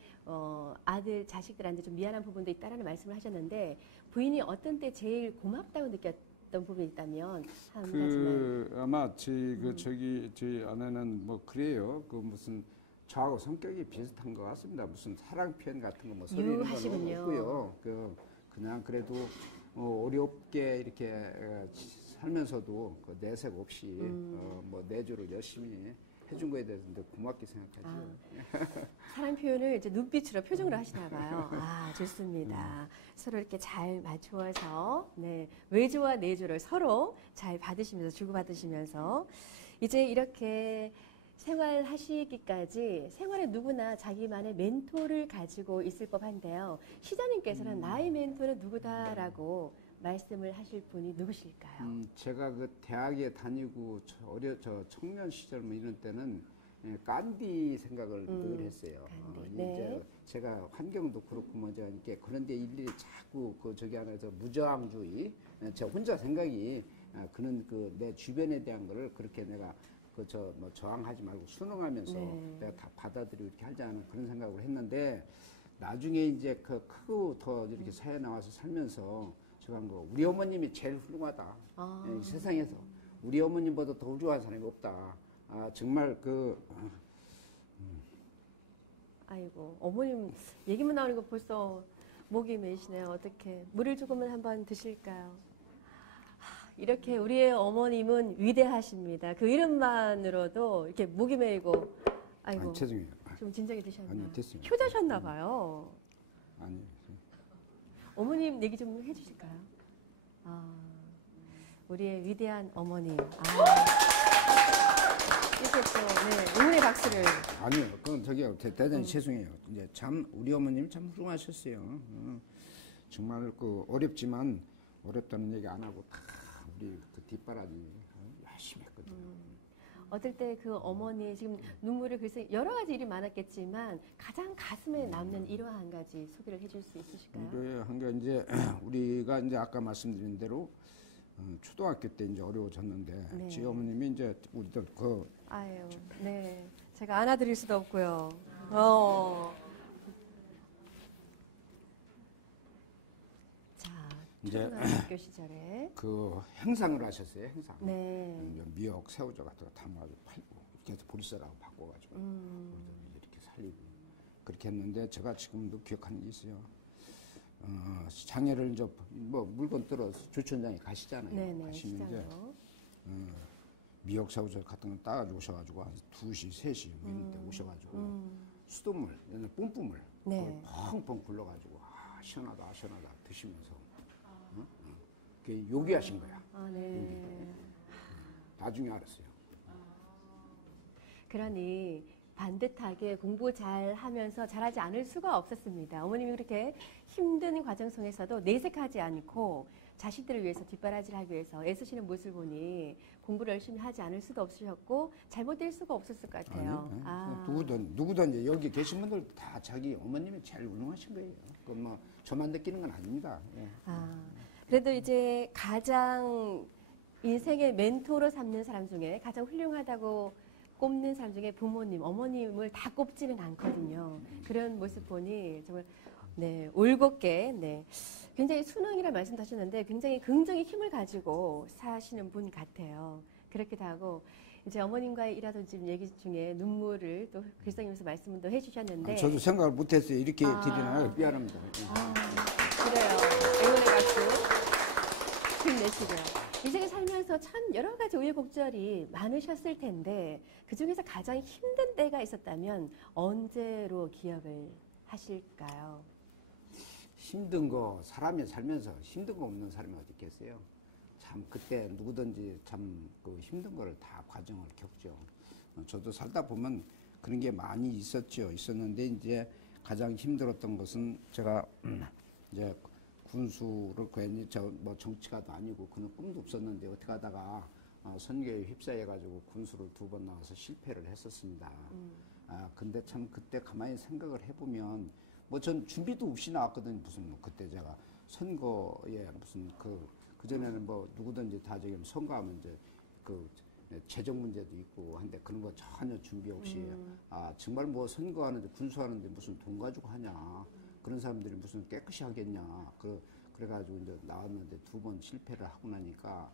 아들 자식들한테 좀 미안한 부분도 있다라는 말씀을 하셨는데 부인이 어떤 때 제일 고맙다고 느꼈던 부분이 있다면 한 가지만. 아마 저희 아내는 뭐 그래요. 그 무슨 저하고 성격이 비슷한 것 같습니다. 무슨 사랑 표현 같은 거 뭐 소리는 건 유하시군요. 없고요. 그냥 그래도 어렵게 이렇게 살면서도 그 내색 없이 뭐 내조를 열심히 해준 거에 대해서 고맙게 생각하죠. 사랑 표현을 이제 눈빛으로 표정으로 하시나 봐요. 아, 좋습니다. 서로 이렇게 잘 맞추어서 네, 외조와 내조를 서로 잘 받으시면서 주고받으시면서 이제 이렇게 생활하시기까지 생활에 누구나 자기만의 멘토를 가지고 있을 법한데요. 시장님께서는 나의 멘토는 누구다라고 말씀을 하실 분이 누구실까요? 제가 그 대학에 다니고 저 청년 시절 뭐 이런 때는 간디 생각을 늘 했어요. 간디, 네. 이제 제가 환경도 그렇고 뭐죠. 이렇게 그런데 일일이 자꾸 그 저기 안에서 무저항주의, 저 혼자 생각이 그런 그 내 주변에 대한 거를 그렇게 내가 뭐 저항하지 말고 순응하면서 네. 내가 다 받아들이고 이렇게 하지 않은 그런 생각을 했는데 나중에 이제 크고 더 이렇게 사회 나와서 살면서 제가 한 거 우리 어머님이 제일 훌륭하다. 이 세상에서 우리 어머님보다 더 훌륭한 사람이 없다. 정말 아이고 어머님 얘기만 나오니까 벌써 목이 메시네요. 어떻게 물을 조금만 한번 드실까요? 이렇게 우리의 어머님은 위대하십니다. 그 이름만으로도 이렇게 목이 메이고 아이고 죄송해요. 좀 진작에 드셨나? 아니요, 됐습니다. 효자셨나 봐요. 아니 어머님 얘기 좀 해주실까요? 우리의 위대한 어머님. 이렇게 또 네, 응원의 박수를. 아니요, 그건 저기요 대단히 죄송해요. 이제 참 우리 어머님 참 훌륭하셨어요. 정말 그 어렵지만 어렵다는 얘기 안 하고 다 우리 그 뒷바라지 열심히 했거든요. 어떨 때 그 어머니 지금 눈물을 글쎄 여러 가지 일이 많았겠지만 가장 가슴에 남는 일화 한 가지 소개를 해줄 수 있으실까요? 그래 한게 이제 우리가 이제 아까 말씀드린 대로 초등학교 때 이제 어려워졌는데 네. 지 어머님이 이제 우리들 아유, 네, 제가 안아드릴 수도 없고요. 자, 이제 초등학교 시절에 그 행상을 하셨어요. 행상. 네. 이제 미역, 새우젓 같은 거 담아가지고 팔고 이렇게 해서 보리쌀하고 바꿔가지고 이렇게 살리고 그렇게 했는데 제가 지금도 기억하는 게 있어요. 장애를 이제 뭐 물건 들어서 조천장에 가시잖아요. 네네, 가시면 이제 시장으로. 미역, 새우젓 같은 거 따가지고 오셔가지고 한 2시, 3시 뭐 이런 때 오셔가지고 수돗물, 옛날 뿜뿜물 네. 펑펑 굴러가지고 시원하다 시원하다 드시면서 그게 요기하신 거야. 네. 나중에 알았어요. 그러니 반듯하게 공부 잘 하면서 잘하지 않을 수가 없었습니다. 어머님이 그렇게 힘든 과정 속에서도 내색하지 않고 자식들을 위해서 뒷바라지를 하기 위해서 애쓰시는 모습을 보니 공부를 열심히 하지 않을 수도 없으셨고 잘못될 수가 없었을 것 같아요. 누구든 이제 여기 계신 분들 다 자기 어머님이 제일 훌륭하신 거예요. 그 뭐 저만 느끼는 건 아닙니다. 예. 그래도 이제 가장 인생의 멘토로 삼는 사람 중에 가장 훌륭하다고 꼽는 사람 중에 부모님, 어머님을 다 꼽지는 않거든요. 그런 모습 보니 정말 네, 올곧게 네, 굉장히 순응이라 말씀하셨는데 굉장히 긍정의 힘을 가지고 사시는 분 같아요. 그렇기도 하고 이제 어머님과의 일하던 얘기 중에 눈물을 또 글썽이면서 말씀을 또 해주셨는데 저도 생각을 못했어요. 이렇게 드리나 미안합니다. 그래요. 응원의 박수 힘내시고요. 인생을 살면서 참 여러 가지 우여곡절이 많으셨을 텐데 그중에서 가장 힘든 때가 있었다면 언제로 기억을 하실까요? 힘든 거 사람이 살면서 힘든 거 없는 사람이 어디 있겠어요. 참 그때 누구든지 참 그 힘든 거를 다 과정을 겪죠. 저도 살다 보면 그런 게 많이 있었는데 이제 가장 힘들었던 것은 제가 이제 군수를 괜히 뭐 정치가도 아니고 그런 꿈도 없었는데 어떻게 하다가 선교에 휩싸여가지고 군수를 2번 나와서 실패를 했었습니다. 근데 참 그때 가만히 생각을 해보면 뭐 전 준비도 없이 나왔거든요. 무슨 뭐 그때 제가 선거에 무슨 그전에는 뭐 누구든지 다 저기 선거하면 이제 그 재정 문제도 있고 한데 그런 거 전혀 준비 없이 정말 뭐 선거하는데 군수하는데 무슨 돈 가지고 하냐. 그런 사람들이 무슨 깨끗이 하겠냐. 그래가지고 이제 나왔는데 2번 실패를 하고 나니까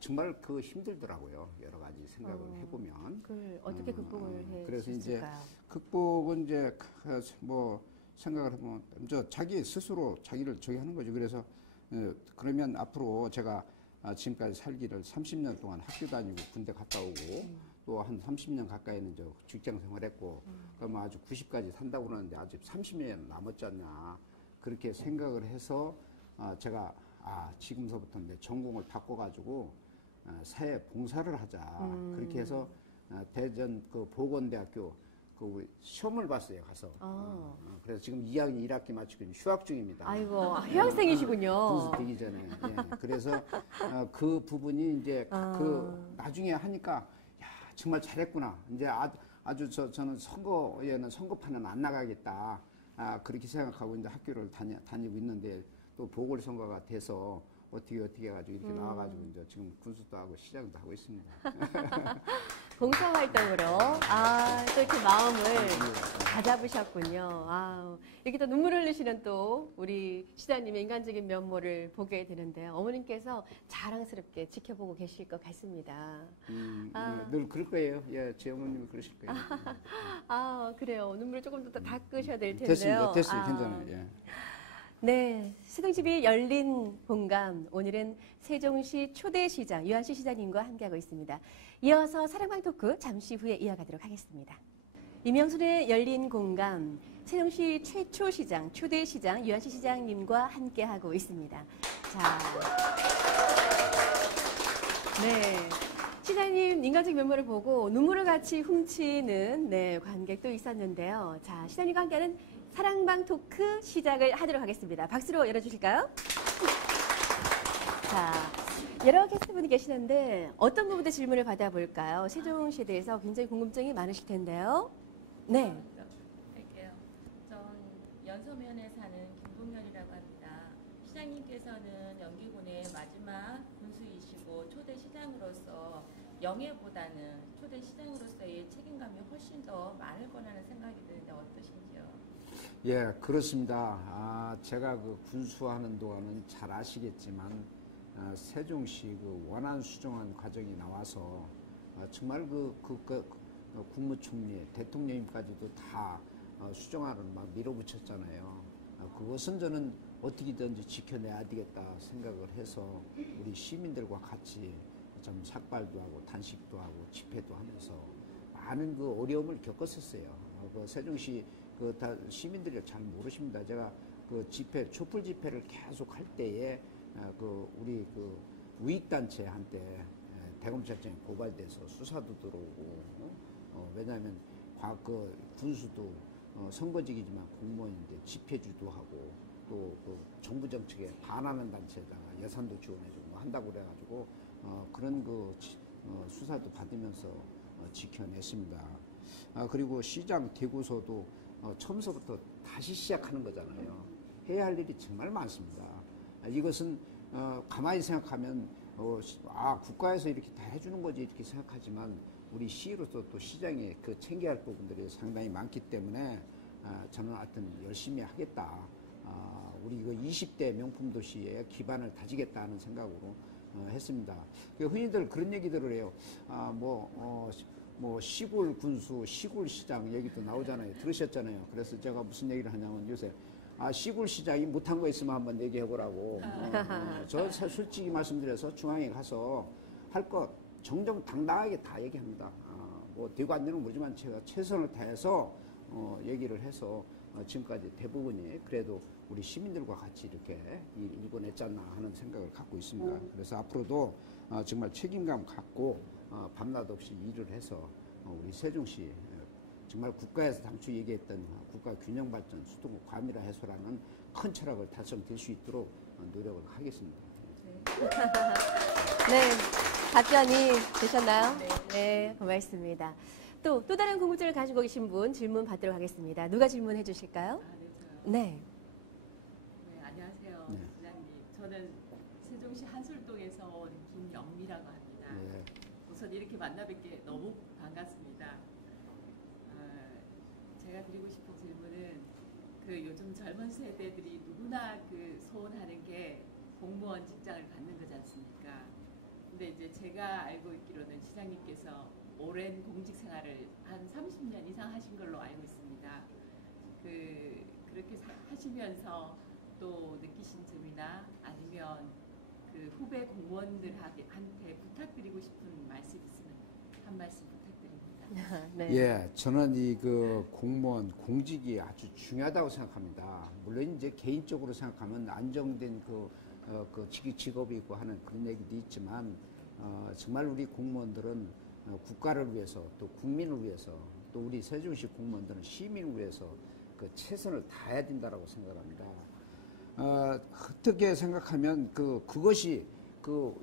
정말 힘들더라고요. 여러 가지 생각을 해보면. 그걸 어떻게 극복을 그래서 이제 해주실까요? 극복은 이제 뭐 생각을 해보면 자기 스스로 자기를 저기 하는 거죠. 그래서 그러면 앞으로 제가 지금까지 살기를 30년 동안 학교 다니고 군대 갔다 오고 또 한 30년 가까이는 저 직장 생활했고 그러면 아주 90까지 산다고 그러는데 아직 30년 남았지 않냐. 그렇게 생각을 해서 제가 지금서부터 내 전공을 바꿔가지고 사회 봉사를 하자. 그렇게 해서 대전 보건대학교 우리 시험을 봤어요, 가서. 그래서 지금 2학년 1학기 마치고 휴학 중입니다. 아이고, 휴학생이시군요. 군수 되기 전에. 예. 그래서 그 부분이 이제 나중에 하니까 야, 정말 잘했구나. 이제 아주 저는 선거에는 선거판은 안 나가겠다. 그렇게 생각하고 이제 학교를 다니고 있는데 또 보궐선거가 돼서 어떻게 해가지고 이렇게 나와가지고 이제 지금 군수도 하고 시장도 하고 있습니다. 봉사활동으로 또 이렇게 마음을 다잡으셨군요. 이렇게 또 눈물을 흘리시는 또 우리 시장님의 인간적인 면모를 보게 되는데요. 어머님께서 자랑스럽게 지켜보고 계실 것 같습니다. 늘 그럴 거예요. 예, 제 어머님이 그러실 거예요. 그래요. 눈물을 조금 더 닦으셔야 될 텐데요. 됐습니다. 괜찮아요. 예. 네, 세종TV 열린 공감. 오늘은 세종시 초대시장 유한시 시장님과 함께하고 있습니다. 이어서 사랑방 토크 잠시 후에 이어가도록 하겠습니다. 이명순의 열린 공감. 세종시 최초 시장, 초대시장 유한시 시장님과 함께하고 있습니다. 자, 네. 시장님 인간적 면모를 보고 눈물을 같이 훔치는 관객도 있었는데요. 자, 시장님과 함께하는 사랑방 토크 시작을 하도록 하겠습니다. 박수로 열어주실까요? 자, 여러 게스트분이 계시는데 어떤 부분에 질문을 받아볼까요? 세종시에 대해서 굉장히 궁금증이 많으실 텐데요. 네. 할게요. 전 연서면에 사는 김봉현이라고 합니다. 시장님께서는 연기군의 마지막 군수이시고 초대 시장으로서 영예보다는 초대 시장으로서의 책임감이 훨씬 더 많을 거라는 생각이 드는데 어떠신지요? 예, 그렇습니다. 제가 군수하는 동안은 잘 아시겠지만 세종시 원안 수정안 과정이 나와서 정말 국무총리, 대통령님까지도 다 수정안을 막 밀어붙였잖아요. 그것은 저는 어떻게든지 지켜내야 되겠다 생각을 해서 우리 시민들과 같이 좀 삭발도 하고 단식도 하고 집회도 하면서 많은 어려움을 겪었었어요. 세종시 다 시민들이 잘 모르십니다. 제가 집회, 촛불 집회를 계속 할 때에 우리 우익단체한테 대검찰청에 고발돼서 수사도 들어오고 왜냐하면 군수도 선거직이지만 공무원인데 집회주도 하고 또 정부 정책에 반하는 단체에다가 예산도 지원해주고 한다고 그래가지고 그런 수사도 받으면서 지켜냈습니다. 그리고 시장 되고서도 처음서부터 다시 시작하는 거잖아요. 해야 할 일이 정말 많습니다. 이것은 가만히 생각하면 국가에서 이렇게 다 해주는 거지 이렇게 생각하지만 우리 시로서 또 시장에 챙겨야 할 부분들이 상당히 많기 때문에 저는 하여튼 열심히 하겠다. 우리 20대 명품 도시의 기반을 다지겠다는 생각으로 했습니다. 흔히들 그런 얘기들을 해요. 시골 군수, 시골 시장 얘기도 나오잖아요. 들으셨잖아요. 그래서 제가 무슨 얘기를 하냐면 요새 시골 시장이 못한 거 있으면 한번 얘기해보라고. 저 솔직히 말씀드려서 중앙에 가서 할 것 정정당당하게 다 얘기합니다. 되고 안 되는 건 모르지만 제가 최선을 다해서 얘기를 해서 지금까지 대부분이 그래도 우리 시민들과 같이 이렇게 일궈냈지 않나 하는 생각을 갖고 있습니다. 그래서 앞으로도 정말 책임감 갖고 밤낮 없이 일을 해서 우리 세종시 정말 국가에서 당초 얘기했던 국가 균형 발전, 수도 과밀화 해소라는 큰 철학을 달성될 수 있도록 노력을 하겠습니다. 네, 답변이 되셨나요? 네, 고맙습니다. 또 다른 궁금증을 가지고 계신 분 질문 받도록 하겠습니다. 누가 질문해 주실까요? 네, 저요. 네. 네, 안녕하세요. 네. 시장님. 저는 세종시 한술동에서 온 김영미라고 합니다. 예. 우선 이렇게 만나 뵙게 너무 반갑습니다. 제가 드리고 싶은 질문은 그 요즘 젊은 세대들이 누구나 그 소원하는 게 공무원 직장을 갖는 거지 않습니까? 근데 이제 제가 알고 있기로는 시장님께서 오랜 공직 생활을 한 30년 이상 하신 걸로 알고 있습니다. 그렇게 하시면서 또 느끼신 점이나 아니면 그 후배 공무원들한테 부탁드리고 싶은 말씀 있으면 한 말씀 부탁드립니다. 네. 예, 저는 이 그 공무원 공직이 아주 중요하다고 생각합니다. 물론 이제 개인적으로 생각하면 안정된 그 직업이 있고 하는 그런 얘기도 있지만 정말 우리 공무원들은 국가를 위해서 또 국민을 위해서 또 우리 세종시 공무원들은 시민을 위해서 그 최선을 다해야 된다라고 생각합니다. 어떻게 생각하면 그것이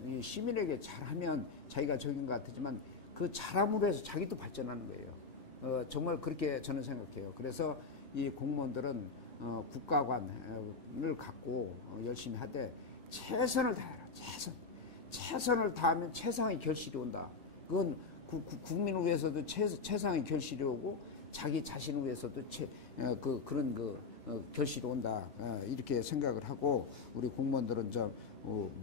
이 시민에게 잘하면 자기가 적인 것 같지만 그 잘함으로 해서 자기도 발전하는 거예요. 정말 그렇게 저는 생각해요. 그래서 이 공무원들은 국가관을 갖고 열심히 하되 최선을 다해라. 최선을 다하면 최상의 결실이 온다. 그건 국민을 위해서도 최상의 결실이 오고 자기 자신을 위해서도 그런 결실이 온다. 이렇게 생각을 하고 우리 공무원들은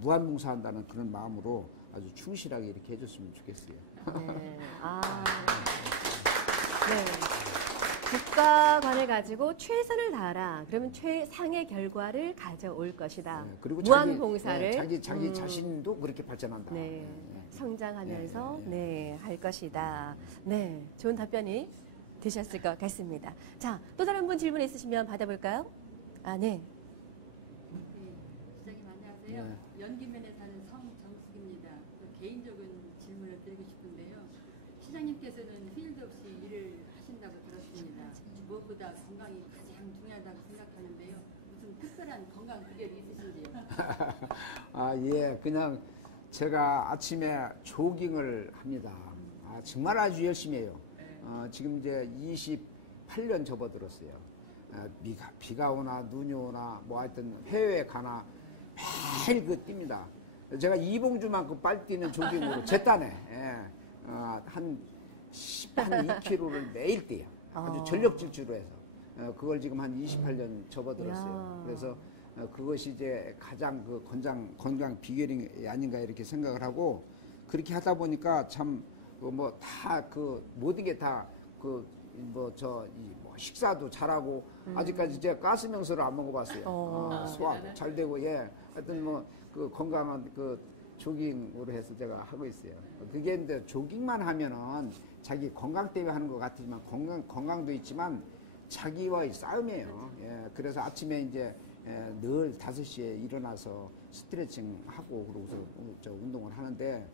무한봉사한다는 그런 마음으로 아주 충실하게 이렇게 해줬으면 좋겠어요. 네. 네. 국가관을 가지고 최선을 다하라. 그러면 최상의 결과를 가져올 것이다. 네, 그리고 무한봉사를 자기 자신도 그렇게 발전한다. 네. 성장하면서 네. 할 것이다. 네. 좋은 답변이 되셨을 것 같습니다. 자, 또 다른 분 질문 있으시면 받아볼까요? 네. 네, 시장님 안녕하세요. 네. 연기면에 사는 성정숙입니다. 개인적인 질문을 드리고 싶은데요. 시장님께서는 휴일도 없이 일을 하신다고 들었습니다. 무엇보다 건강이 가장 중요하다고 생각하는데요. 무슨 특별한 건강 비결이 있으신지요? 예, 그냥 제가 아침에 조깅을 합니다. 정말 아주 열심히 해요. 지금 이제 28년 접어들었어요. 비가 오나 눈이 오나 뭐 하여튼 해외에 가나 매일 뜁니다. 제가 이봉주만큼 빨리 뛰는 조깅으로 제 딴에 한 2km를 매일 뛰어요. 아주 전력 질주로 해서 그걸 지금 한 28년 접어들었어요. 이야. 그래서 그것이 이제 가장 건강 비결이 아닌가 이렇게 생각을 하고 그렇게 하다 보니까 참 다 모든 게 다 식사도 잘하고 아직까지 제가 가스명수를 안 먹어봤어요. 소화도 잘 되고 하여튼 건강한 조깅으로 해서 제가 하고 있어요. 그게 이제 조깅만 하면은 자기 건강 때문에 하는 것 같지만 건강도 있지만 자기와의 싸움이에요. 그래서 아침에 이제 늘 5시에 일어나서 스트레칭 하고 그러고서 운동을 하는데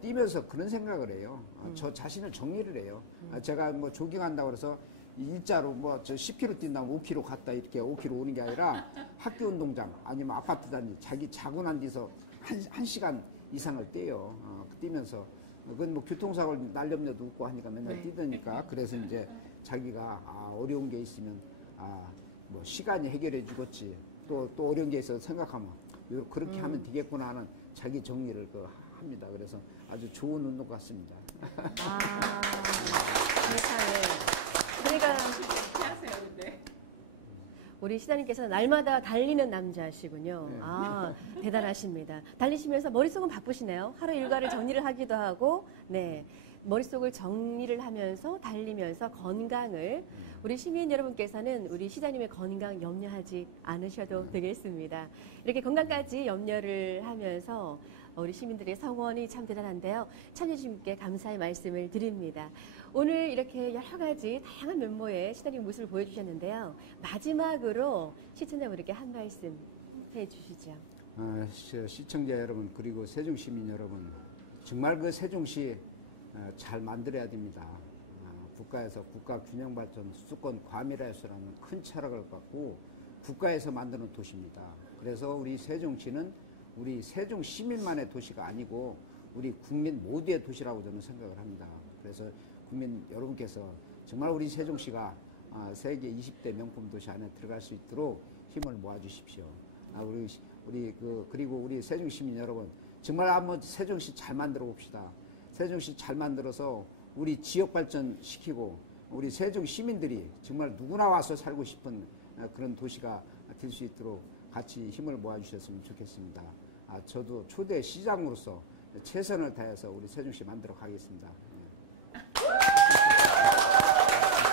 뛰면서 그런 생각을 해요. 저 자신을 정리를 해요. 제가 조깅한다고 해서 일자로 10km 뛴다고 5km 갔다 이렇게 5km 오는 게 아니라 학교 운동장 아니면 아파트 단지 자기 자고 난 뒤서 한 시간 이상을 뛰어요. 뛰면서 그건 교통사고를 날렵녀도 웃고 하니까 맨날 뛰더니까 그래서 이제 자기가 어려운 게 있으면 시간이 해결해 주겠지. 또 어려운 게 있어서 생각하면 그렇게 하면 되겠구나 하는 자기 정리를 합니다. 그래서 아주 좋은 운동 같습니다. 세상에. 그러니까 하세요, 근데. 우리 시장님께서 날마다 달리는 남자시군요. 대단하십니다. 달리시면서 머릿속은 바쁘시네요. 하루 일과를 정리를 하기도 하고, 머릿속을 정리를 하면서 달리면서 건강을 우리 시민 여러분께서는 우리 시장님의 건강 염려하지 않으셔도 되겠습니다. 이렇게 건강까지 염려를 하면서 우리 시민들의 성원이 참 대단한데요. 참여주님께 감사의 말씀을 드립니다. 오늘 이렇게 여러 가지 다양한 면모의 시장님 모습을 보여주셨는데요. 마지막으로 시청자분들께 한 말씀 해주시죠. 시청자 여러분 그리고 세종시민 여러분 정말 세종시 잘 만들어야 됩니다. 국가에서 국가균형발전 수도권 과밀화해소라는 큰 철학을 갖고 국가에서 만드는 도시입니다. 그래서 우리 세종시는 우리 세종 시민만의 도시가 아니고 우리 국민 모두의 도시라고 저는 생각을 합니다. 그래서 국민 여러분께서 정말 우리 세종시가 세계 20대 명품 도시 안에 들어갈 수 있도록 힘을 모아주십시오. 우리 그리고 우리 세종 시민 여러분, 정말 한번 세종시 잘 만들어 봅시다. 세종시 잘 만들어서 우리 지역 발전 시키고 우리 세종 시민들이 정말 누구나 와서 살고 싶은 그런 도시가 될 수 있도록 같이 힘을 모아주셨으면 좋겠습니다. 저도 초대 시장으로서 최선을 다해서 우리 세종시 만들어 가겠습니다.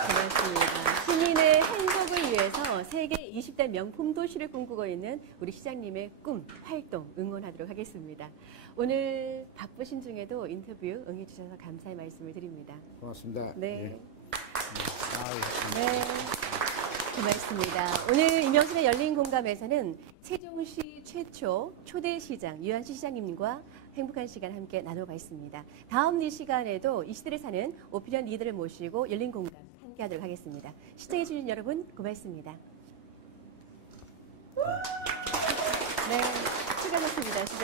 고맙습니다. 시민의 행복을 위해서 세계 20대 명품 도시를 꿈꾸고 있는 우리 시장님의 꿈, 활동 응원하도록 하겠습니다. 오늘 바쁘신 중에도 인터뷰 응해주셔서 감사의 말씀을 드립니다. 고맙습니다. 네. 아유, 네. 고맙습니다. 오늘 이명순의 열린 공감에서는 세종시 최초 초대 시장 유한시 시장님과 행복한 시간 함께 나눠봤습니다. 다음 이 시간에도 이 시대를 사는 오피니언 리더를 모시고 열린 공감 함께 하도록 하겠습니다. 시청해주신 여러분 고맙습니다. 네, 수고하셨습니다. 시장.